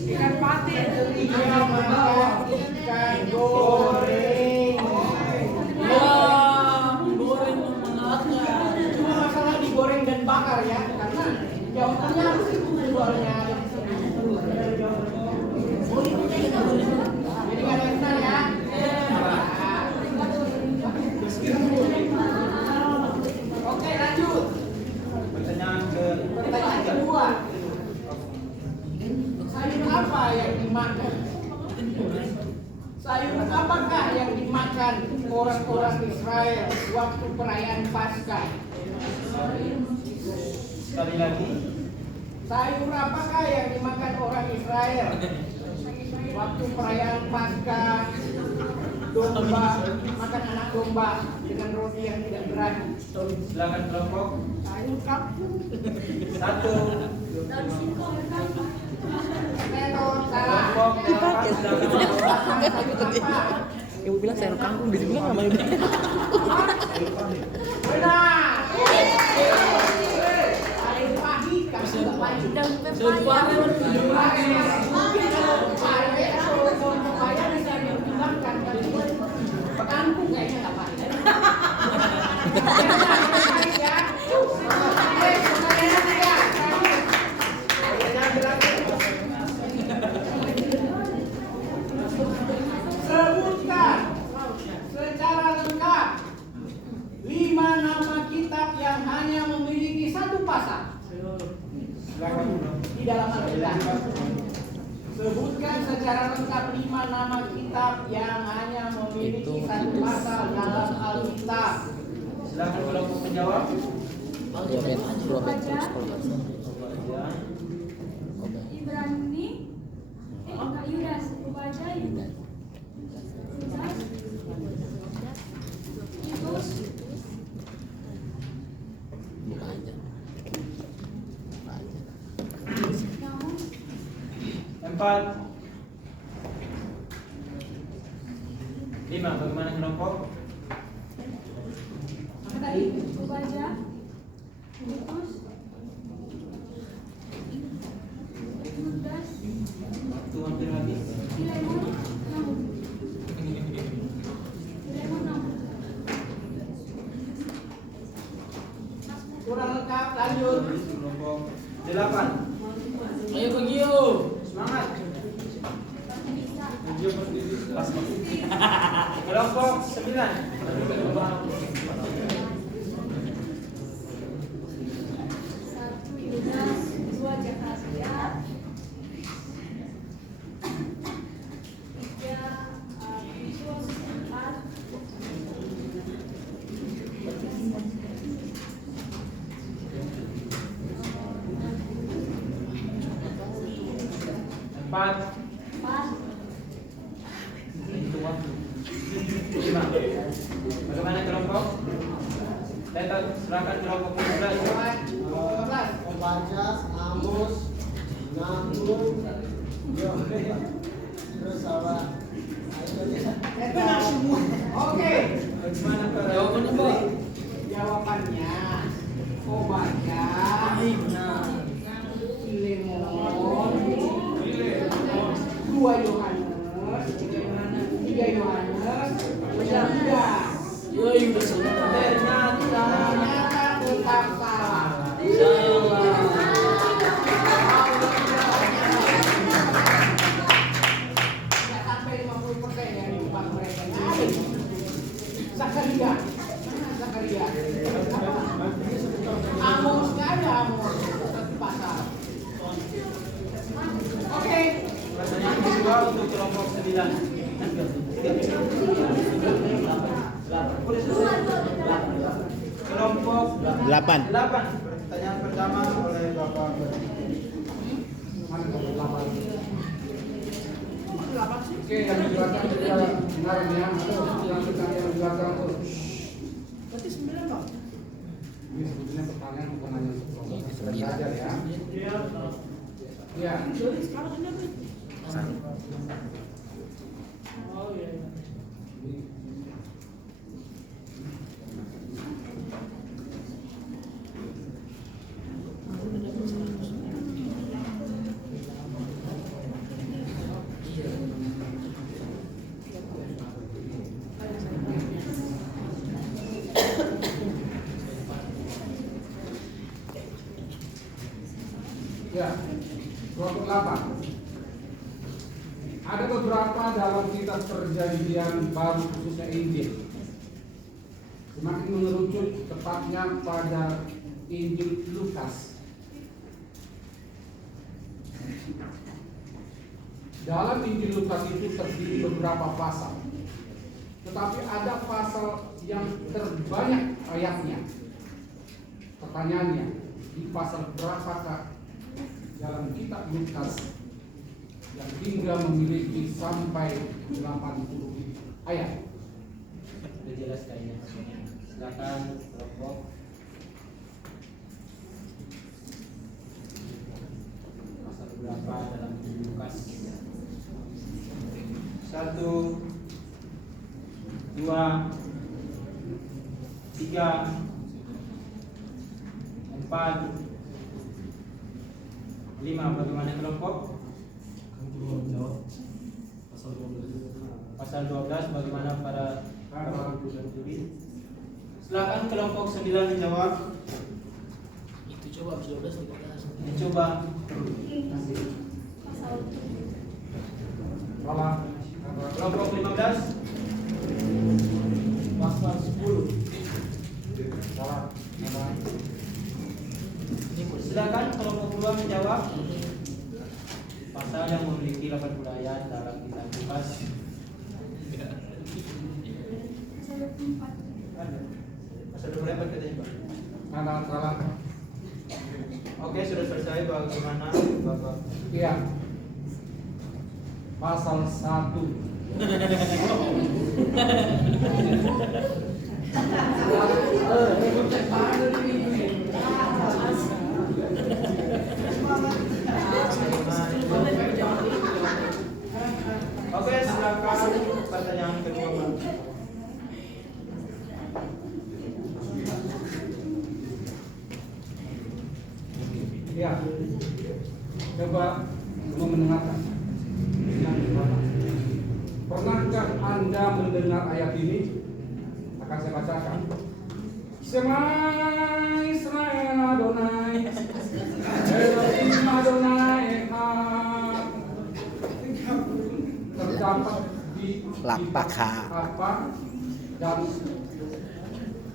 ikan patin? Ikan bakar, ikan goreng. Goreng mengalahkan. Cuma masalah digoreng dan bakar ya, karena jawabannya harus itu soalnya. Jadi nggak ada yang benar ya. Oke, lanjut. Pertanyaan ke Pertanyaan kedua. Sayur apa yang dimakan? Sayur apakah yang dimakan orang-orang Israel waktu perayaan Paskah? sekali lagi. Sayur apakah yang dimakan orang Israel waktu perayaan Paskah? Domba, makan anak domba dengan roti yang tidak berani. Silakan kelompok. Sayur kangkung. Satu. Tetot, salah. Kelompok Ibu bilang sayur kangkung, dia bilang namanya Benar. Sayur pahit, kamu tidak pahit. Daun pepaya. Kangkung kayaknya nggak pahit. Sebutkan secara lengkap 5 nama kitab yang hanya memiliki satu pasal di dalam Alkitab. Sebutkan secara lengkap 5 nama kitab yang hanya memiliki satu pasal dalam Alkitab. Silakan kelompok menjawab. Ibrani. Enggak Yudas. Ubaja Yudas. Titus. buka aja. Nahum. 4. 5. Bagaimana kelompok? Apa tadi? Ubaja. Titus. Yudas. Waktu hampir habis. Filemon. Nahum. Filemon Nahum. Kurang lengkap, lanjut. Kelompok 8. Ayo Bagio. Semangat. Kelompok 9. Satu Yudas. Dua Zakaria. Tiga Agustus. 4 4. Hitung waktu. 5. Bagaimana kelompok? Tetot, silakan kelompok 12. Obajas, Amos, Nahum, Yoel, terus apa? Benar semua. Oke. Bagaimana Jawabannya, Boy? Jawabannya Obaja, Filemon, 2 Yohanes, Zakaria. Zakaria. Amos nggak ada Amos di pasal. Oke. Pertanyaan kedua untuk kelompok 9. Kelompok 8. 8. Pertanyaan pertama oleh Bapak Mana kelompok 8? Oke, yang di belakang juga benar ya. Yang di belakang tuh. Berarti 9 dong. Ini sebetulnya pertanyaan bukan hanya untuk kelompok belajar ya. Iya. Jadi sekarang ini apa? Oh iya. Ya, kelompok 8. Ada beberapa dalam kitab Perjanjian Baru khususnya Injil semakin mengerucut tepatnya pada Injil Lukas. Dalam Injil Lukas itu terdiri beberapa pasal, tetapi ada pasal yang terbanyak ayatnya. Pertanyaannya, di pasal berapakah dalam kitab Lukas yang hingga memiliki sampai 80 ayat? Sudah jelas kayaknya. Silakan kelompok. Pasal berapa dalam Lukas? 1, 2, 3, 4, 5. Bagaimana kelompok? Pasal 12. Bagaimana para juri? Silakan kelompok 9 menjawab. Itu coba 12 Dicoba. Salah. Kelompok 15. Pasal 10. Salah. Salah. Silakan kelompok 2 menjawab. Pasal yang memiliki 80 ayat dalam kitab Lukas. Pasal 24. Pasal 24 katanya Pak. Salah. Oke, sudah selesai. Bagaimana Bapak? Iya. Pasal 1. Oke, silakan pertanyaan kedua Pak. Ya, coba semua mendengarkan. Pernahkah Anda mendengar ayat ini? Akan saya bacakan. Shema Israel Adonai, Elohim Adonai Echad. Terdapat di Lapakha. apa dan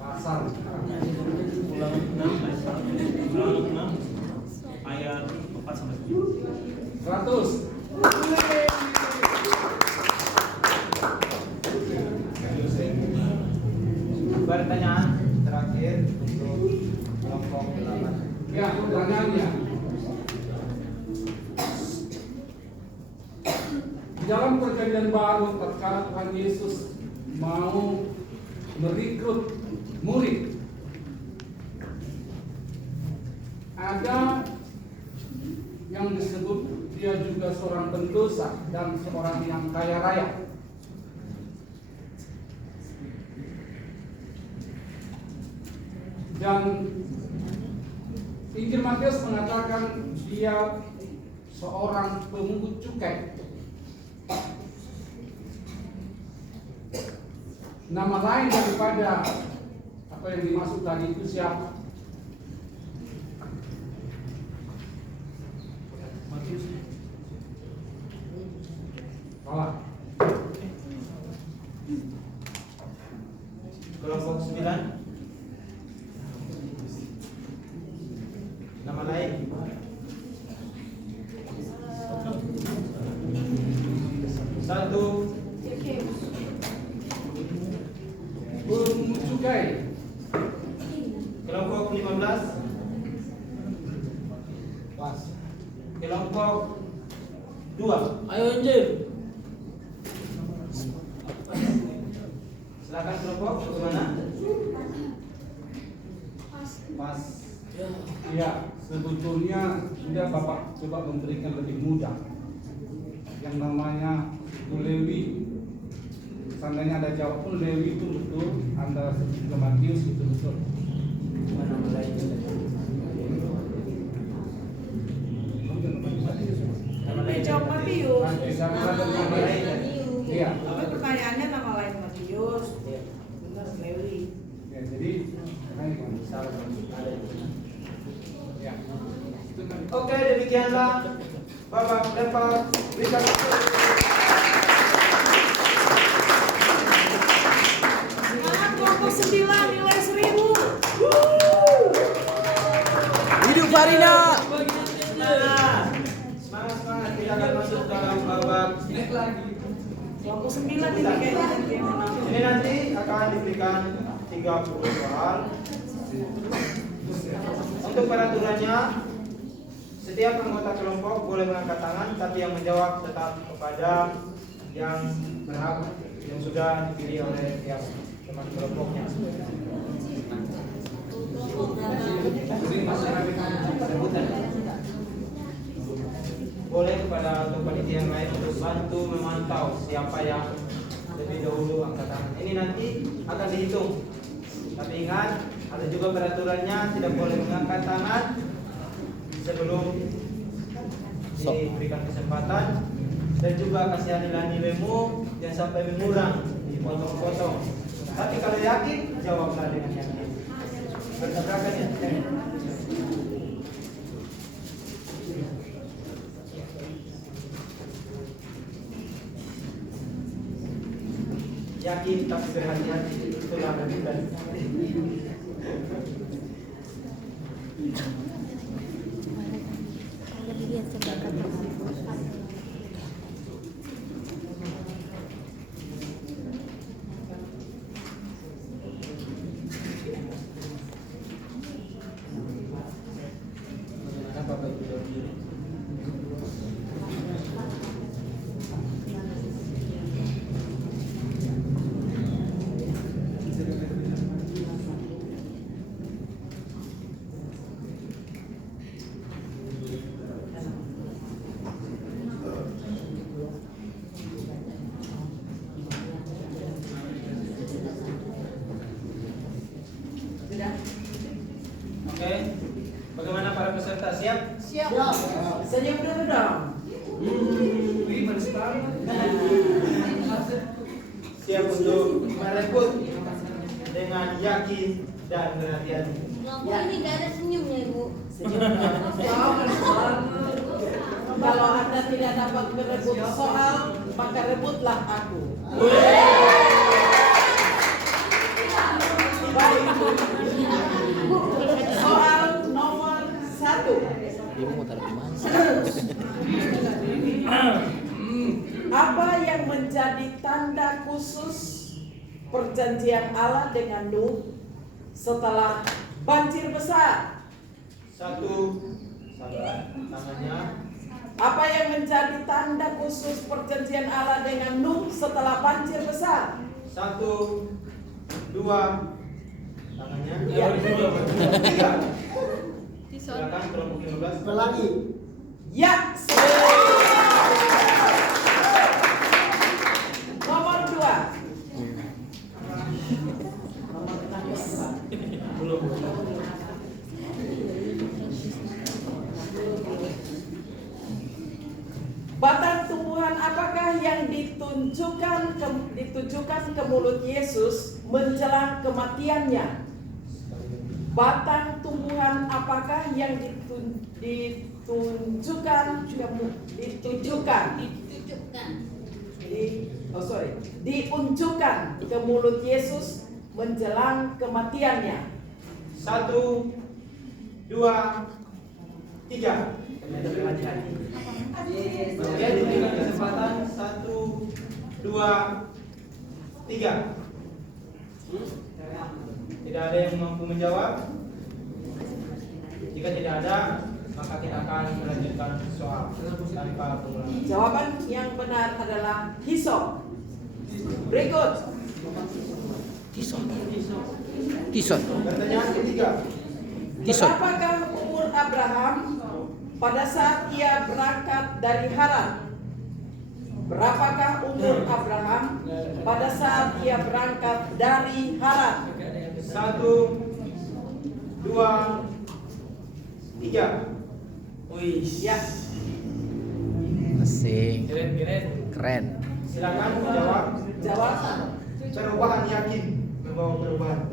pasal. Ulangan 6 ayat 4 sampai 7. 100. Pertanyaan terakhir untuk kelompok 8. Ya, pertanyaannya. Di dalam perjanjian baru, tatkala Tuhan Yesus mau merekrut murid, ada yang disebut dia juga seorang pendosa dan seorang yang kaya raya. Dan Injil Matius mengatakan dia seorang pemungut cukai. Nama lain daripada apa yang dimaksud tadi itu siapa? Salah. Kelompok 9. Nama lain. Satu. Cukai. Kelompok 15. Pas. Kelompok 2. Ayo anjir. Silakan kelompok bagaimana? Pas. Ya, sebetulnya sudah Bapak coba memberikan lebih mudah. Yang namanya itu Lewi. Seandainya ada jawab pun Lewi itu betul, Anda ke Matius itu betul. Nama lain. Nama lain. Jawab Matius. Nama lain. Iya. Tapi pertanyaannya nama lain Matius. Benar Lewi. Ya, jadi ini salah. Ya. Oke, demikianlah Bapak dapat berikan Semangat kelompok 9 nilai 1000. Hidup Farina. semangat kita akan masuk dalam babak Kelompok 9 ini kayaknya yang menang. ini nanti akan diberikan 30 soal. Untuk peraturannya, setiap anggota kelompok boleh mengangkat tangan, tapi yang menjawab tetap kepada yang berhak yang sudah dipilih oleh tiap teman kelompoknya. Boleh kepada untuk panitia yang lain untuk bantu memantau siapa yang lebih dahulu angkat tangan. Ini nanti akan dihitung. Tapi ingat, ada juga peraturannya, tidak boleh mengangkat tangan sebelum diberikan kesempatan, dan juga kasihanilah nilaimu jangan sampai mengurang dipotong-potong. Tapi kalau yakin, jawablah dengan yakin. Bertabrakan ya. Yakin tapi berhati-hati, itulah kebenaran. Oke, bagaimana para peserta, siap? Siap. Senyum dulu dong. Siap untuk merekrut dengan yakin dan berhati-hati. Kelompok ini gak ada senyumnya, Ibu. Kalau Anda tidak dapat merebut soal, maka rebutlah aku. Baik. Soal nomor 1. Ibu mau taruh di mana? Apa yang menjadi tanda khusus perjanjian Allah dengan Nuh setelah banjir besar? 1, sabar, tangannya. Apa yang menjadi tanda khusus perjanjian Allah dengan Nuh setelah banjir besar? 1, 2, tangannya. Ya. 3. Silakan kelompok 15. Pelangi. Ya. Nomor 2. Batang tumbuhan apakah yang ditujukan ke mulut Yesus menjelang kematiannya? Batang tumbuhan apakah yang diunjukkan ke mulut Yesus menjelang kematiannya. 1, 2, 3. Oke, diberikan kesempatan 1, 2, 3. Tidak ada yang mampu menjawab. Jika tidak ada, maka kita akan melanjutkan soal tanpa pengulangan. Jawaban yang benar adalah hisop. Berikut. Tison. Pertanyaan ketiga. Berapakah umur Abraham pada saat ia berangkat dari Haran? Berapakah umur Abraham pada saat ia berangkat dari Haran? 1, 2, 3. Ya. Asik. Keren. Silakan menjawab. Jawab. Perubahan yakin membawa perubahan.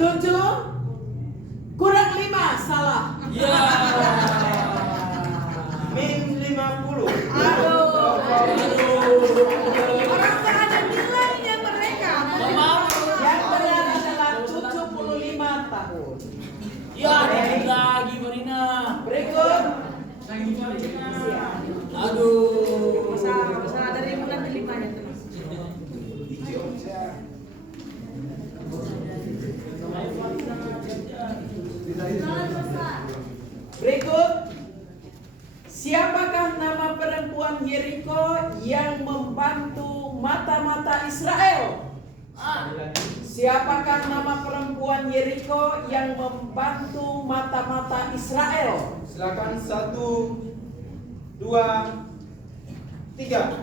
7 kurang 5 salah. Min 50. Orang tak ada nilainya mereka. Yang benar adalah 75 tahun. Lagi Marina. Berikut. Masalah dari bulan kelimanya terus. Berikut. Siapakah nama perempuan Yeriko yang membantu mata-mata Israel? Siapakah nama perempuan Yeriko yang membantu mata-mata Israel? Silakan 1, 2, 3.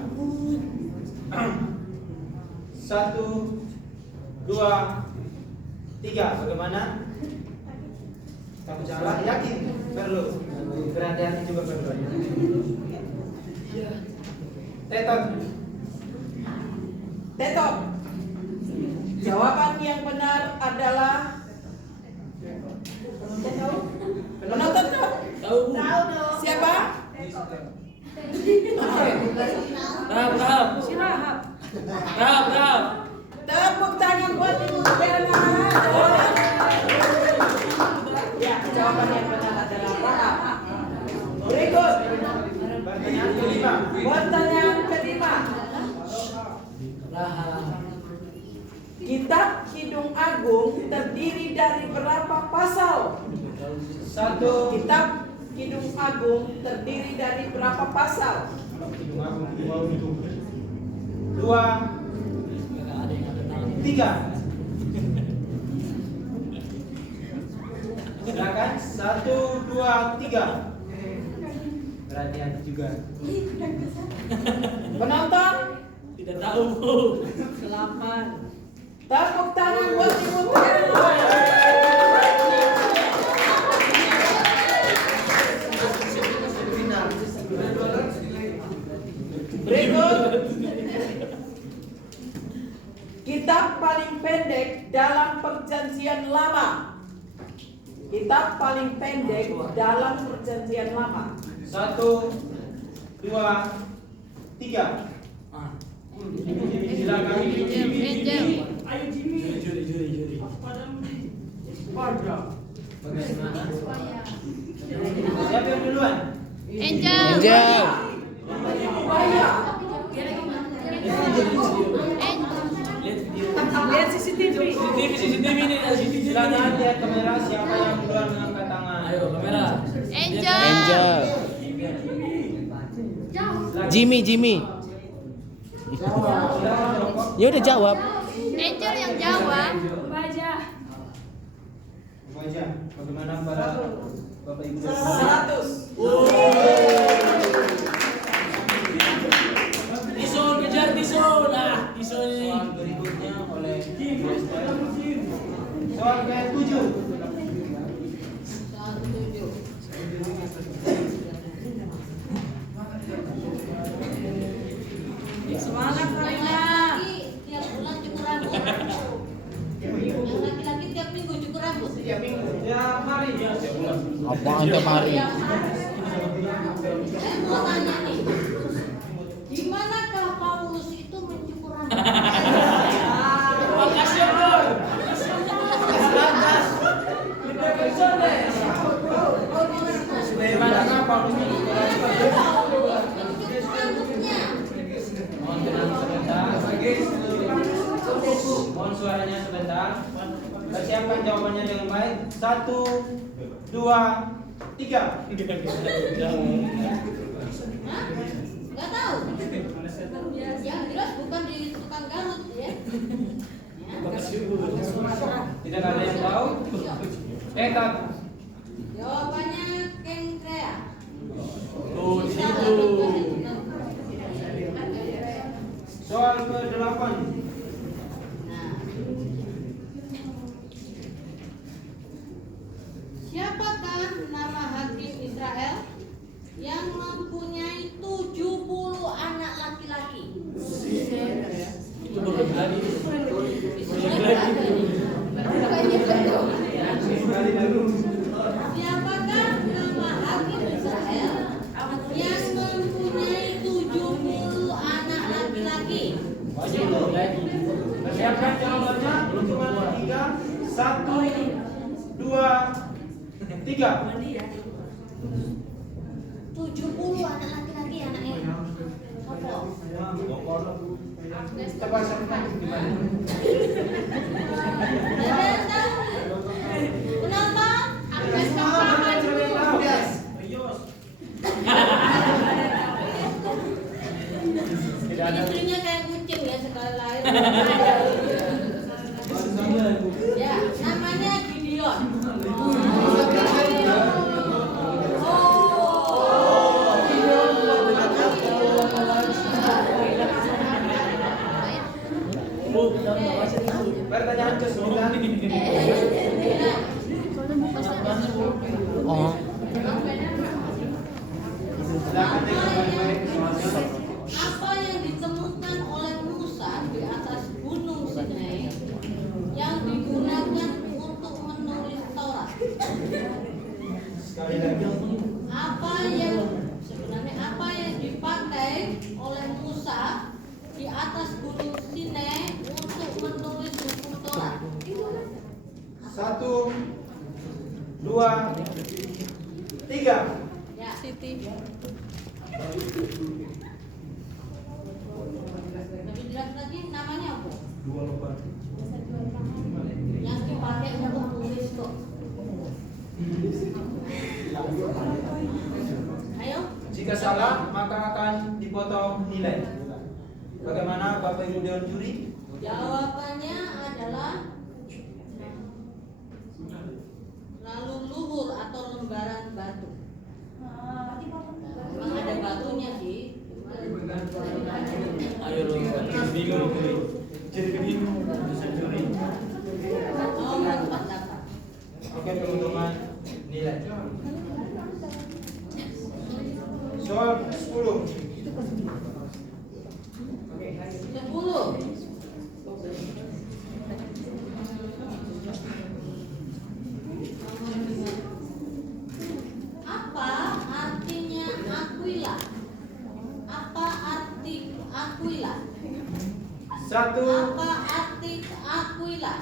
1, 2, 3. Bagaimana? Kamu salah, yakin? Perlu. Berhati-hati juga perlu. Tetot. Tetot. Jawaban yang benar adalah penonton tahu? Siapa? Rahab. Tepuk tangan buat Ibu Bella. Ya, jawaban yang benar adalah Rahab. Berikut. Pertanyaan kelima. Pertanyaan kelima. Kitab Kidung Agung terdiri dari berapa pasal? 1. Kitab Kidung Agung terdiri dari berapa pasal? 2, 3. Silakan 1, 2, 3. Berhati-hati juga. Penonton? Tidak tahu. 8. Tepuk tangan buat Ibu Bella. Berikut. Kitab paling pendek dalam Perjanjian Lama. Kitab paling pendek dalam Perjanjian Lama. 1, 2, 3. Silakan. Siapa yang duluan? Angel. Lihat CCTV. CCTV ini. Silakan lihat kamera siapa yang duluan mengangkat tangan. Ayo kamera. Angel. Jimmy. Ya udah jawab. Angel yang jawab. Baca. Baca. Bagaimana para Bapak Ibu? 100. Tison kejar Tison. Tison ini. Soal berikutnya oleh soal ke-7. Semangat Karina. Tiap bulan cukur rambut. Yang laki-laki tiap minggu cukur rambut. Tiap minggu. Tiap hari. Apaan tiap hari? Saya mau tanya nih, gimanakah Paulus itu mencukur rambut? Mohon tenang sebentar. Mohon suaranya sebentar. Persiapkan jawabannya dengan baik. 1, 2, 3. Nggak tahu. Yang jelas bukan di tukang Garut ya. Tidak ada yang tahu? Tetap. Jawabannya Kengkrea. Oh, di situ. Soal ke-8. Siapakah nama hakim Israel yang mempunyai 70 anak laki-laki? Siapakah nama hakim Israel yang mempunyai 70 anak laki-laki? Persiapkan jawabannya. Hitungan 3. 1, 2, 3. 70 anak laki-laki anaknya. Apa? Coba sebutkan gimana? Ada yang tahu? Penonton? Agnes Kampahan dulu. Istrinya kayak kucing ya sekali lahir. Ya, namanya Gideon. Pertanyaan ke-9. Oh. Apa yang ditemukan oleh Musa di atas gunung Sinai yang digunakan untuk menulis Taurat? Sekali lagi. Apa yang dipakai oleh Musa di atas gunung Sinai untuk menulis buku Taurat? 1, 2, 3. Ya. Siti. Lebih jelas lagi namanya apa? Yang dipakai untuk menulis kok. Ayo. Jika salah, maka akan dipotong nilai. Bagaimana Bapak Ibu Dewan Juri? Jawabannya adalah lalu luhur atau lembaran batu. Memang ada batunya sih. Ayo bingung. Jadi bingung. Juri. Nomor 4 dapat. Oke, perhitungan nilai. Soal 10. 10. Apa artinya Aquila? Apa arti Aquila? 1, Apa arti Aquila?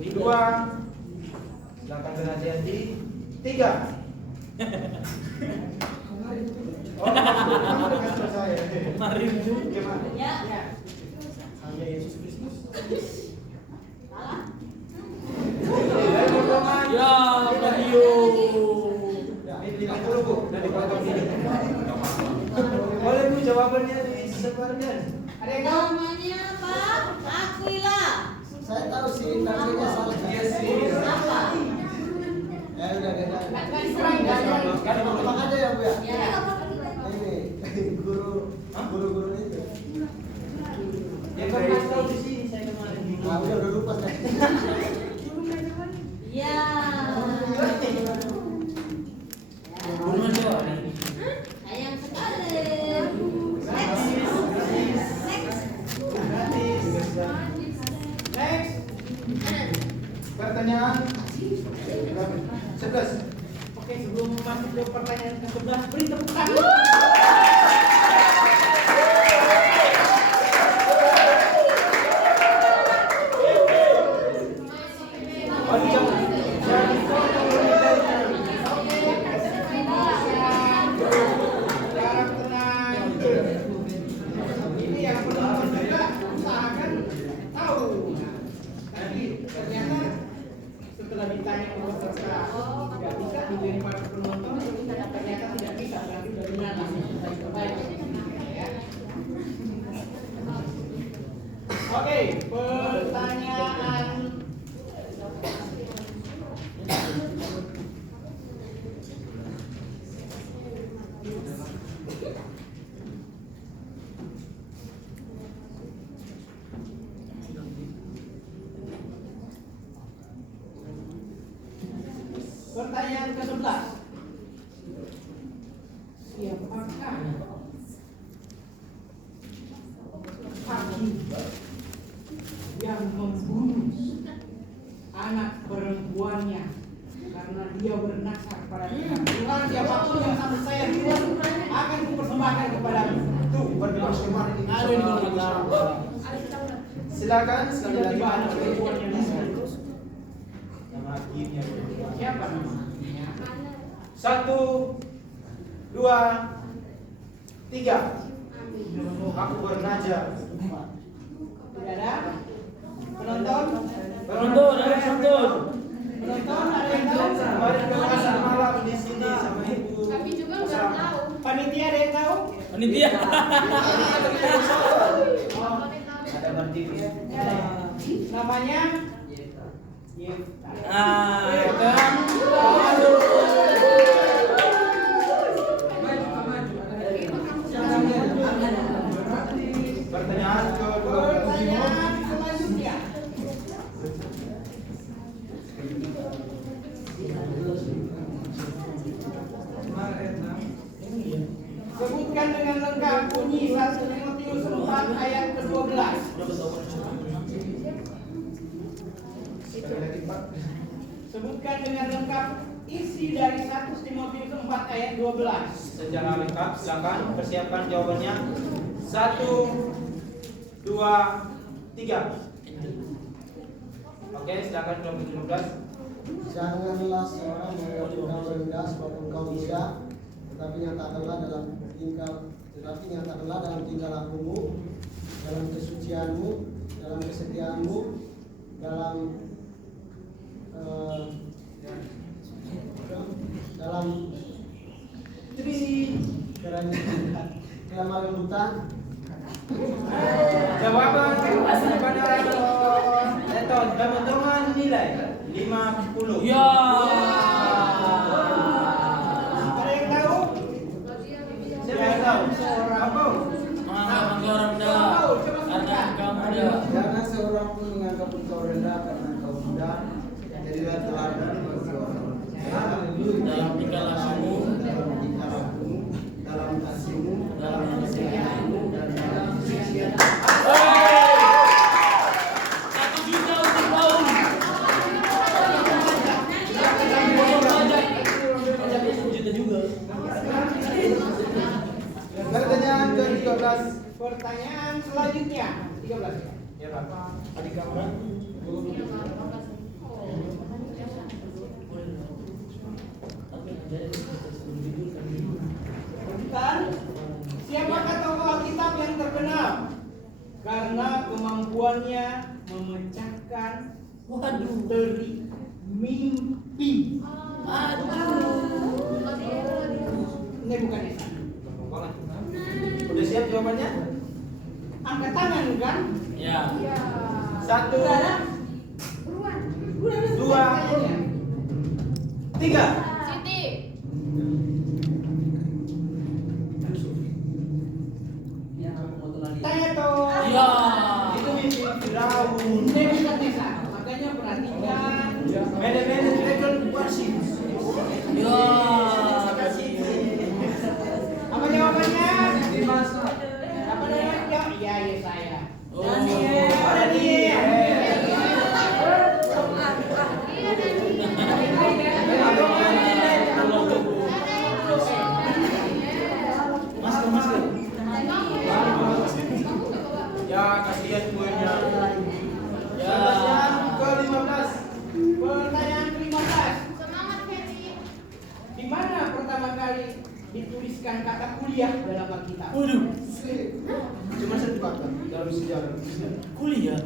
2. Silakan berhati-hati. 3. Oh, kamu dekat sama saya. Kemarin Gimana? Ya. Hanya Yesus Kristus. Salah. ya Mario. Ini 50 Bu, dari potong ini. Boleh Bu jawabannya disebarkan. Ada yang tahu? Namanya apa? Aquila. Saya tahu sih, namanya salah. Apa? Ya udah kita. Kan Ada ya Bu ya? Ya. Ini guru itu. Ya kan Mas tahu di sini saya kemarin. Ah, udah lupa saya. Ya. Sayang sekali. Next. Next. Pertanyaan 11. Oke, sebelum masuk ke pertanyaan ke-11, beri tepuk tangan. Tidak bisa dilempar ke penonton, ternyata tidak bisa, berarti sudah benar lah. Baik. Ya. Oke, pertanyaan ke-11. Siapakah hakim yang membunuh anak perempuannya karena dia bernasar pada Tuhan? Tuhan, siapapun yang sama saya Tuhan akan kupersembahkan kepadamu. Tuh, berdoa Silakan sekali lagi anak Pak. perempuannya nasar. Hakimnya. Siapa namanya? 1, 2, 3. Aku bernajah. Tidak ada? Penonton? Penonton, ada penonton. Penonton ada yang tahu? Kemarin ke pasar malam di sini sama ibu. Kami juga nggak tahu. Panitia ada yang tahu? Panitia. Ada berdiri. Namanya? Pertanyaan kedua. Pertanyaan selanjutnya. Sebutkan dengan lengkap bunyi 1 Timotius 4 ayat ke-12. Sebutkan dengan lengkap isi dari 1 Timotius 4 ayat 12. Secara lengkap, silakan persiapkan jawabannya. 1, 2, 3. Oke, silakan kelompok 15. Janganlah seorang menganggap engkau rendah sebab engkau muda, tetapi nyatakanlah dalam tingkah lakumu, dalam kesucianmu, dalam kesetiaanmu, dalam kelemah lembutan. Jawaban pada teman-teman nilai 50. Ya. Ada yang tahu? Siapa yang tahu? Apa? Menganggap engkau rendah karena engkau muda. Jangan seorang pun menganggap engkau rendah karena engkau muda. Jadilah teladan bagi orang. Dalam tingkah lakumu, dalam kasihmu, dalam kesetiaanmu, dan dalam kesucian. 1 juta untuk Paul. Pajaknya 1 juta juga. Pertanyaan ke-13. Pertanyaan selanjutnya 13. Ya, Pak. Adik kamu. Bukan. Siapakah tokoh Alkitab yang terkenal karena kemampuannya memecahkan misteri mimpi? Ini bukan Esa. Udah siap jawabannya? Angkat tangan kan? Ya. 1, Udah ada? 2, 3. Siti. Tanya toh. Ya. Itu mimpi Firaun. Ini bukan Esa. Makanya perhatikan. Manage record worship. Ya. Apa jawabannya? Apa jawabannya? Iya, saya. Oh. Ada dia. Ya, kasihan kuenya. Ya. Ke-15. Pertanyaan ke-15. Semangat Ferry. Di mana pertama kali dituliskan kata kuliah dalam Alkitab? Waduh. Cuma satu kata dalam sejarah. Kuliah.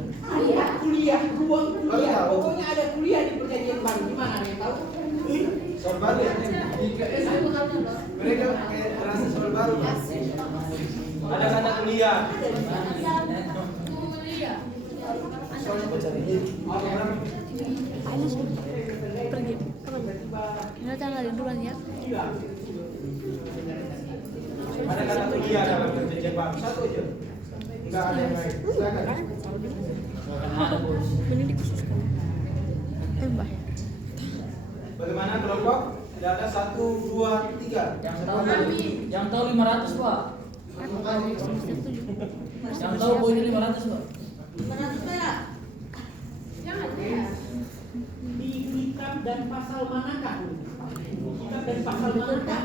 Kuliah, ruang kuliah. Tahu. Pokoknya ada kuliah di Perjanjian Baru. Di mana ada yang tahu? Soal baru ya? Mereka pakai rasa soal baru. Ada kata kuliah. Soalnya pencari. Pergi. Ini tanggal duluan ya. Ada kata kuliah dalam kerja Jepang. Satu aja. Enggak ada yang lain. Silakan. Ini dikhususkan. Mbak. Bagaimana kelompok? Tidak ada 1, 2, 3. Yang tahu 500 Pak. Yang tahu poinnya 500 Pak. 500 perak. Jangan ya. Di kitab dan pasal manakah? Kitab dan pasal manakah?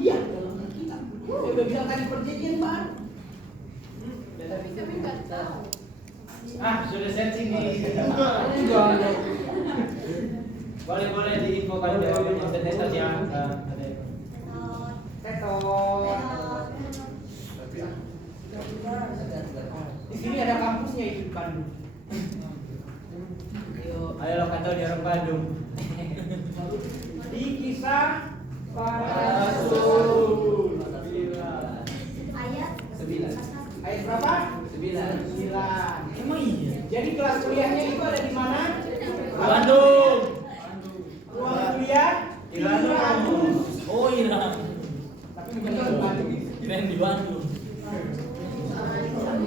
Iya, dalam kitab. Saya udah bilang tadi perjanjian baru. Tapi kami nggak tahu. Sudah setting di boleh diinfokan jawaban internet ya. Di sini ada kampusnya itu di Bandung. Ayo lo kata di orang Bandung. Di kisah para rasul. Ayat berapa? 9. Emang iya. Jadi kelas kuliahnya itu ada di mana? Bandung. Ruang kuliah di Bandung. Oh iya. Tapi benar di Bandung. Kirain di Bandung.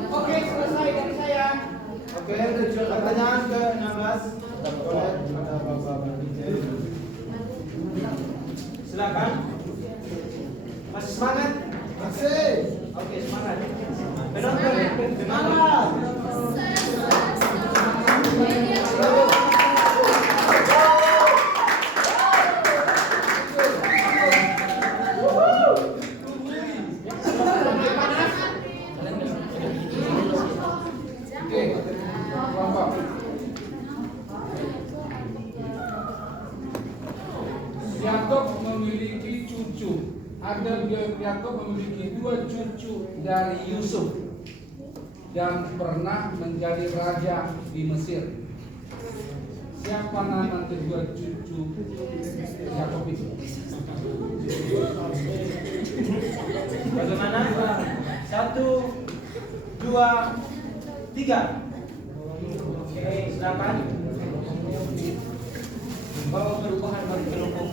Oke, selesai dari saya. Oke, pertanyaan ke-16. Boleh ada Bapak Badijel. Silakan. Masih semangat? Masih. Oke, semangat. Penonton, Semangat. Oke, kelompok. Yakob memiliki cucu. Yakob memiliki 2 cucu dari Yusuf dan pernah menjadi raja di Mesir. Siapa nama kedua cucu Yakob itu? bagaimana? 1, 2, 3. Oke, silakan. Bawa perubahan bagi kelompok.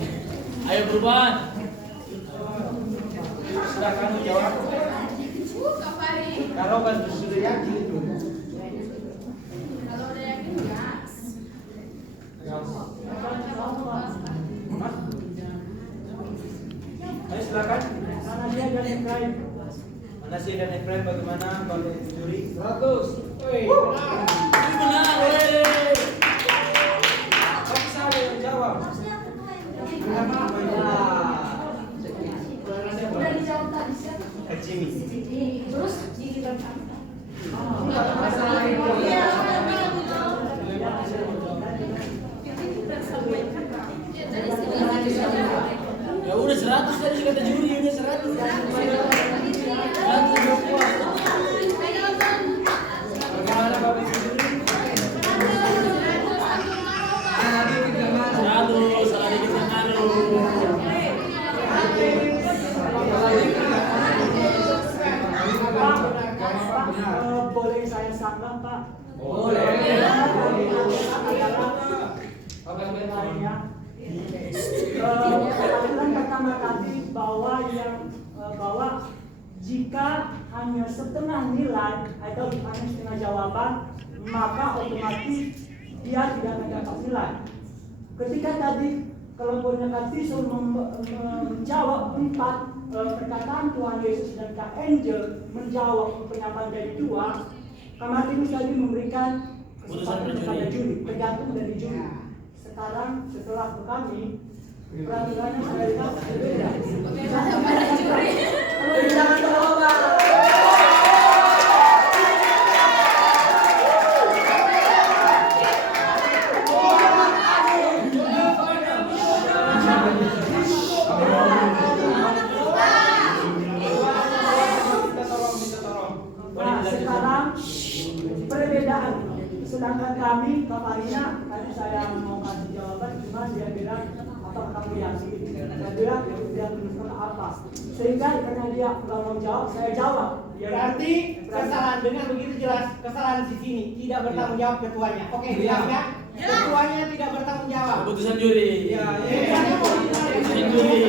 Ayo perubahan. Silakan menjawab. Kalau kan sudah yakin itu. Kalau udah yakin gas. Ayo silakan. Manasya dan Efraim bagaimana Bapak juri? 100. Woi, Menang, weh. Kok bisa ada yang jawab? Udah dijawab tadi siapa? Jimmy. Terus giliran kamu. masalah itu. Ya udah 100 tadi kata juri, udah 100. Bagaimana Bapak juri? Salah dikit yang ngaruh. Boleh saya sanggah, Pak? Boleh. Peraturan pertama tadi bahwa jika hanya setengah nilai atau hanya setengah jawaban, maka otomatis dia tidak mendapat nilai. Ketika tadi kelompoknya Katisul menjawab 4 perkataan Tuhan Yesus dan Kak Angel menjawab penyampaian dari 2, Kak Martinus tadi memberikan kesempatan kepada juri, tergantung dari juri. Sekarang setelah ke kami, peraturannya saya lihat berbeda. Jangan terlalu. Nah, sekarang perbedaan. Sedangkan kami, Kak Farina, tadi saya mau kasih jawaban, cuma dia bilang faktor kamu yakin? Saya bilang dia menunjukkan apa? Sehingga karena dia bertanggung jawab, saya jawab. Berarti kesalahan dengan begitu jelas kesalahan di sini tidak bertanggung jawab ketuanya. Oke, jelas ya? Ketuanya tidak bertanggung jawab. Keputusan juri. Keputusan juri.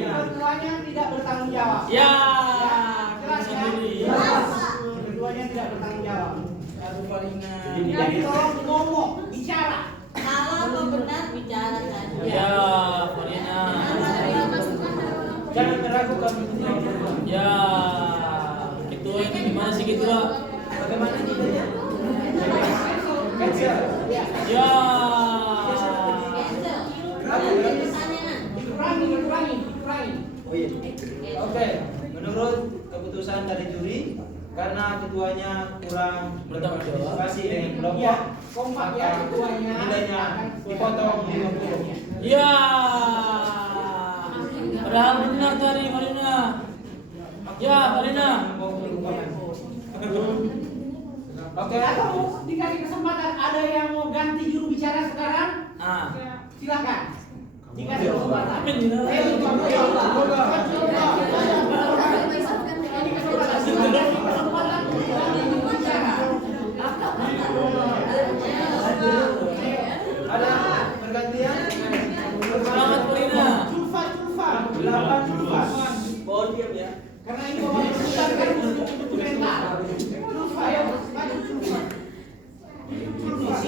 Ketuanya tidak bertanggung jawab. Ya. Jelas ya? Jelas. Ketuanya tidak bertanggung jawab. Ini Jadi tolong ngomong, bicara. Kalau benar bicara saja. Ya, Farina. Jangan meragukan. Ya. Ketua ini gimana sih ketua? Bagaimana ini? Ya. Dikurangi. Oh iya. Oke, menurut keputusan dari juri, karena ketuanya kurang berpartisipasi dengan kelompok, kompak ya ketuanya. nilainya dipotong 50. Ya. Padahal benar tadi Farina. Ya, Farina. Oke. Atau dikasih kesempatan ada yang mau ganti juru bicara sekarang? Silakan. Dikasih kesempatan. Ada pergantian? Selamat Farina. Culfa. 8 Culfa. Mohon diam ya. Karena ini mau berputar kan butuh mental. Culfa ya.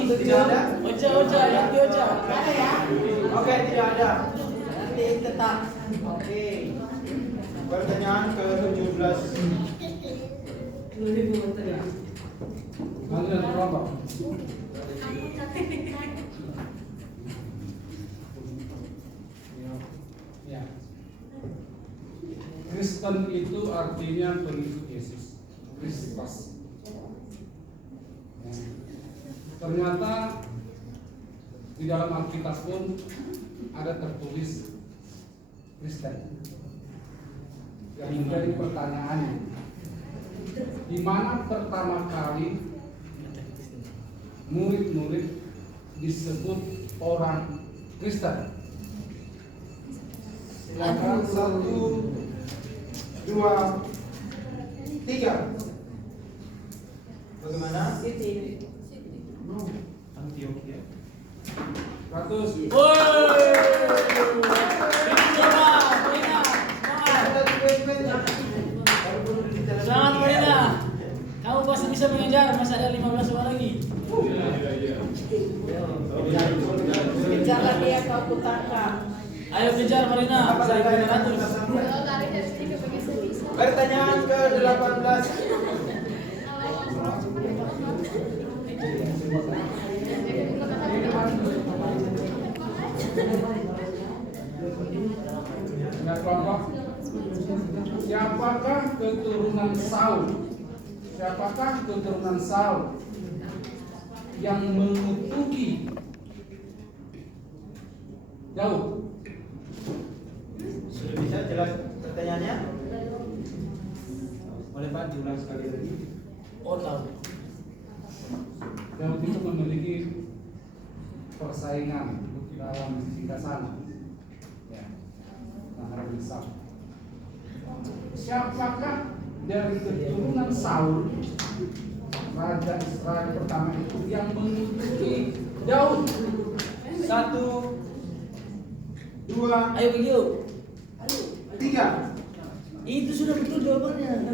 Tidak ada? Ocha, ganti Ocha. Ada ya? Oke, tidak ada. Nanti tetap. Oke. Pertanyaan ke-17. Giliran kelompok. Ya. Kristen itu artinya pengikut Yesus. Kristus. Ya. Ternyata di dalam Alkitab pun ada tertulis Kristen. Yang menjadi pertanyaannya, di mana pertama kali murid-murid disebut orang Kristen? Silakan 1, 2, 3. Bagaimana? Antioquia. 100. Selamat Farina. Kamu pasti bisa mengejar, masih ada 15 orang lagi. Kejar dia kau putarkan. Ayo kejar Farina, 1500. Pertanyaan ke-18. Ya, kelompok. Siapakah keturunan Saul? Siapakah keturunan Saul yang mengutuki Daud? Sudah bisa jelas pertanyaannya? Boleh Pak diulang sekali lagi? Oh tahu. Daud itu memiliki persaingan dalam singgasana. Ya, antara Saul. Siapakah dari keturunan Saul, raja Israel pertama itu yang mengutuki Daud? 1, 2, Ayo Gio. 3. Itu sudah betul jawabannya.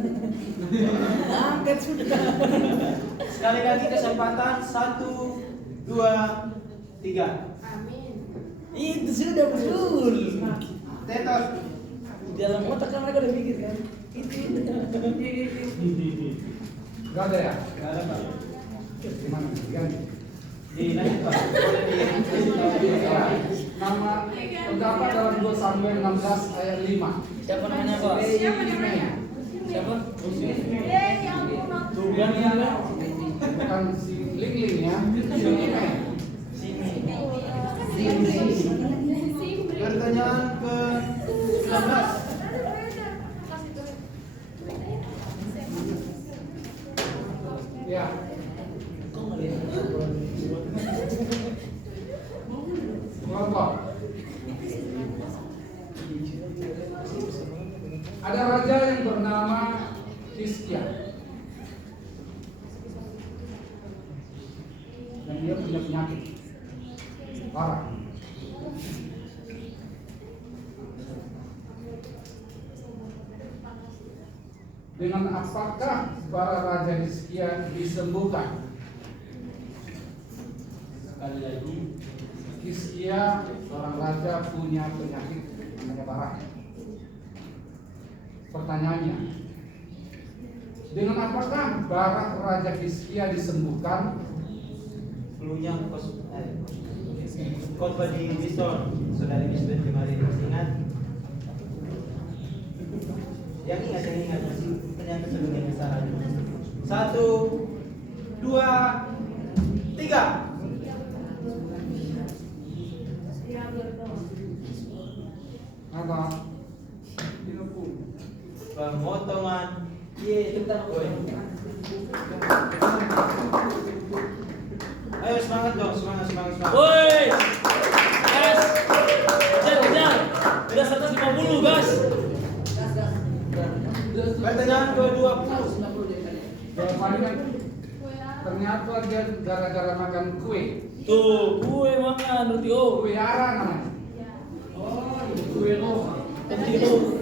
Angkat sudah. Sekali lagi kesempatan 1, 2, 3. Itu sudah betul. Tetos. Dalam otak kan mereka udah mikir kan. Itu. Gak ada ya? Gak ada Pak. Gimana? Ganti. Lanjut Pak. Nama terdapat dalam 2 Samuel 16 ayat 5. Siapa namanya Pak? Siapa? Tugan ya? Bukan si Ling ya? Pertanyaan ke-19. Ya. Kelompok. Ada raja yang bernama Hizkia. Dan dia punya penyakit parah. Dengan apakah para raja Hizkia disembuhkan? Sekali lagi, Hizkia seorang raja punya penyakit namanya parah. Pertanyaannya, dengan apakah barak raja Hizkia disembuhkan? Pelunya khotbah di Bison, saudari Bisbet kemarin ingat? Yang ingat masih ternyata sebelumnya salah. 1, 2, 3. Apa? Pemotongan. Ayo semangat dong, semangat. Woi, gas, kejar, udah 150 gas. Pertanyaan 220. Jawabannya ternyata dia gara-gara makan kue. Tuh, kue makan roti Kue ara namanya. Oh, kue lo. Pertanyaan 220.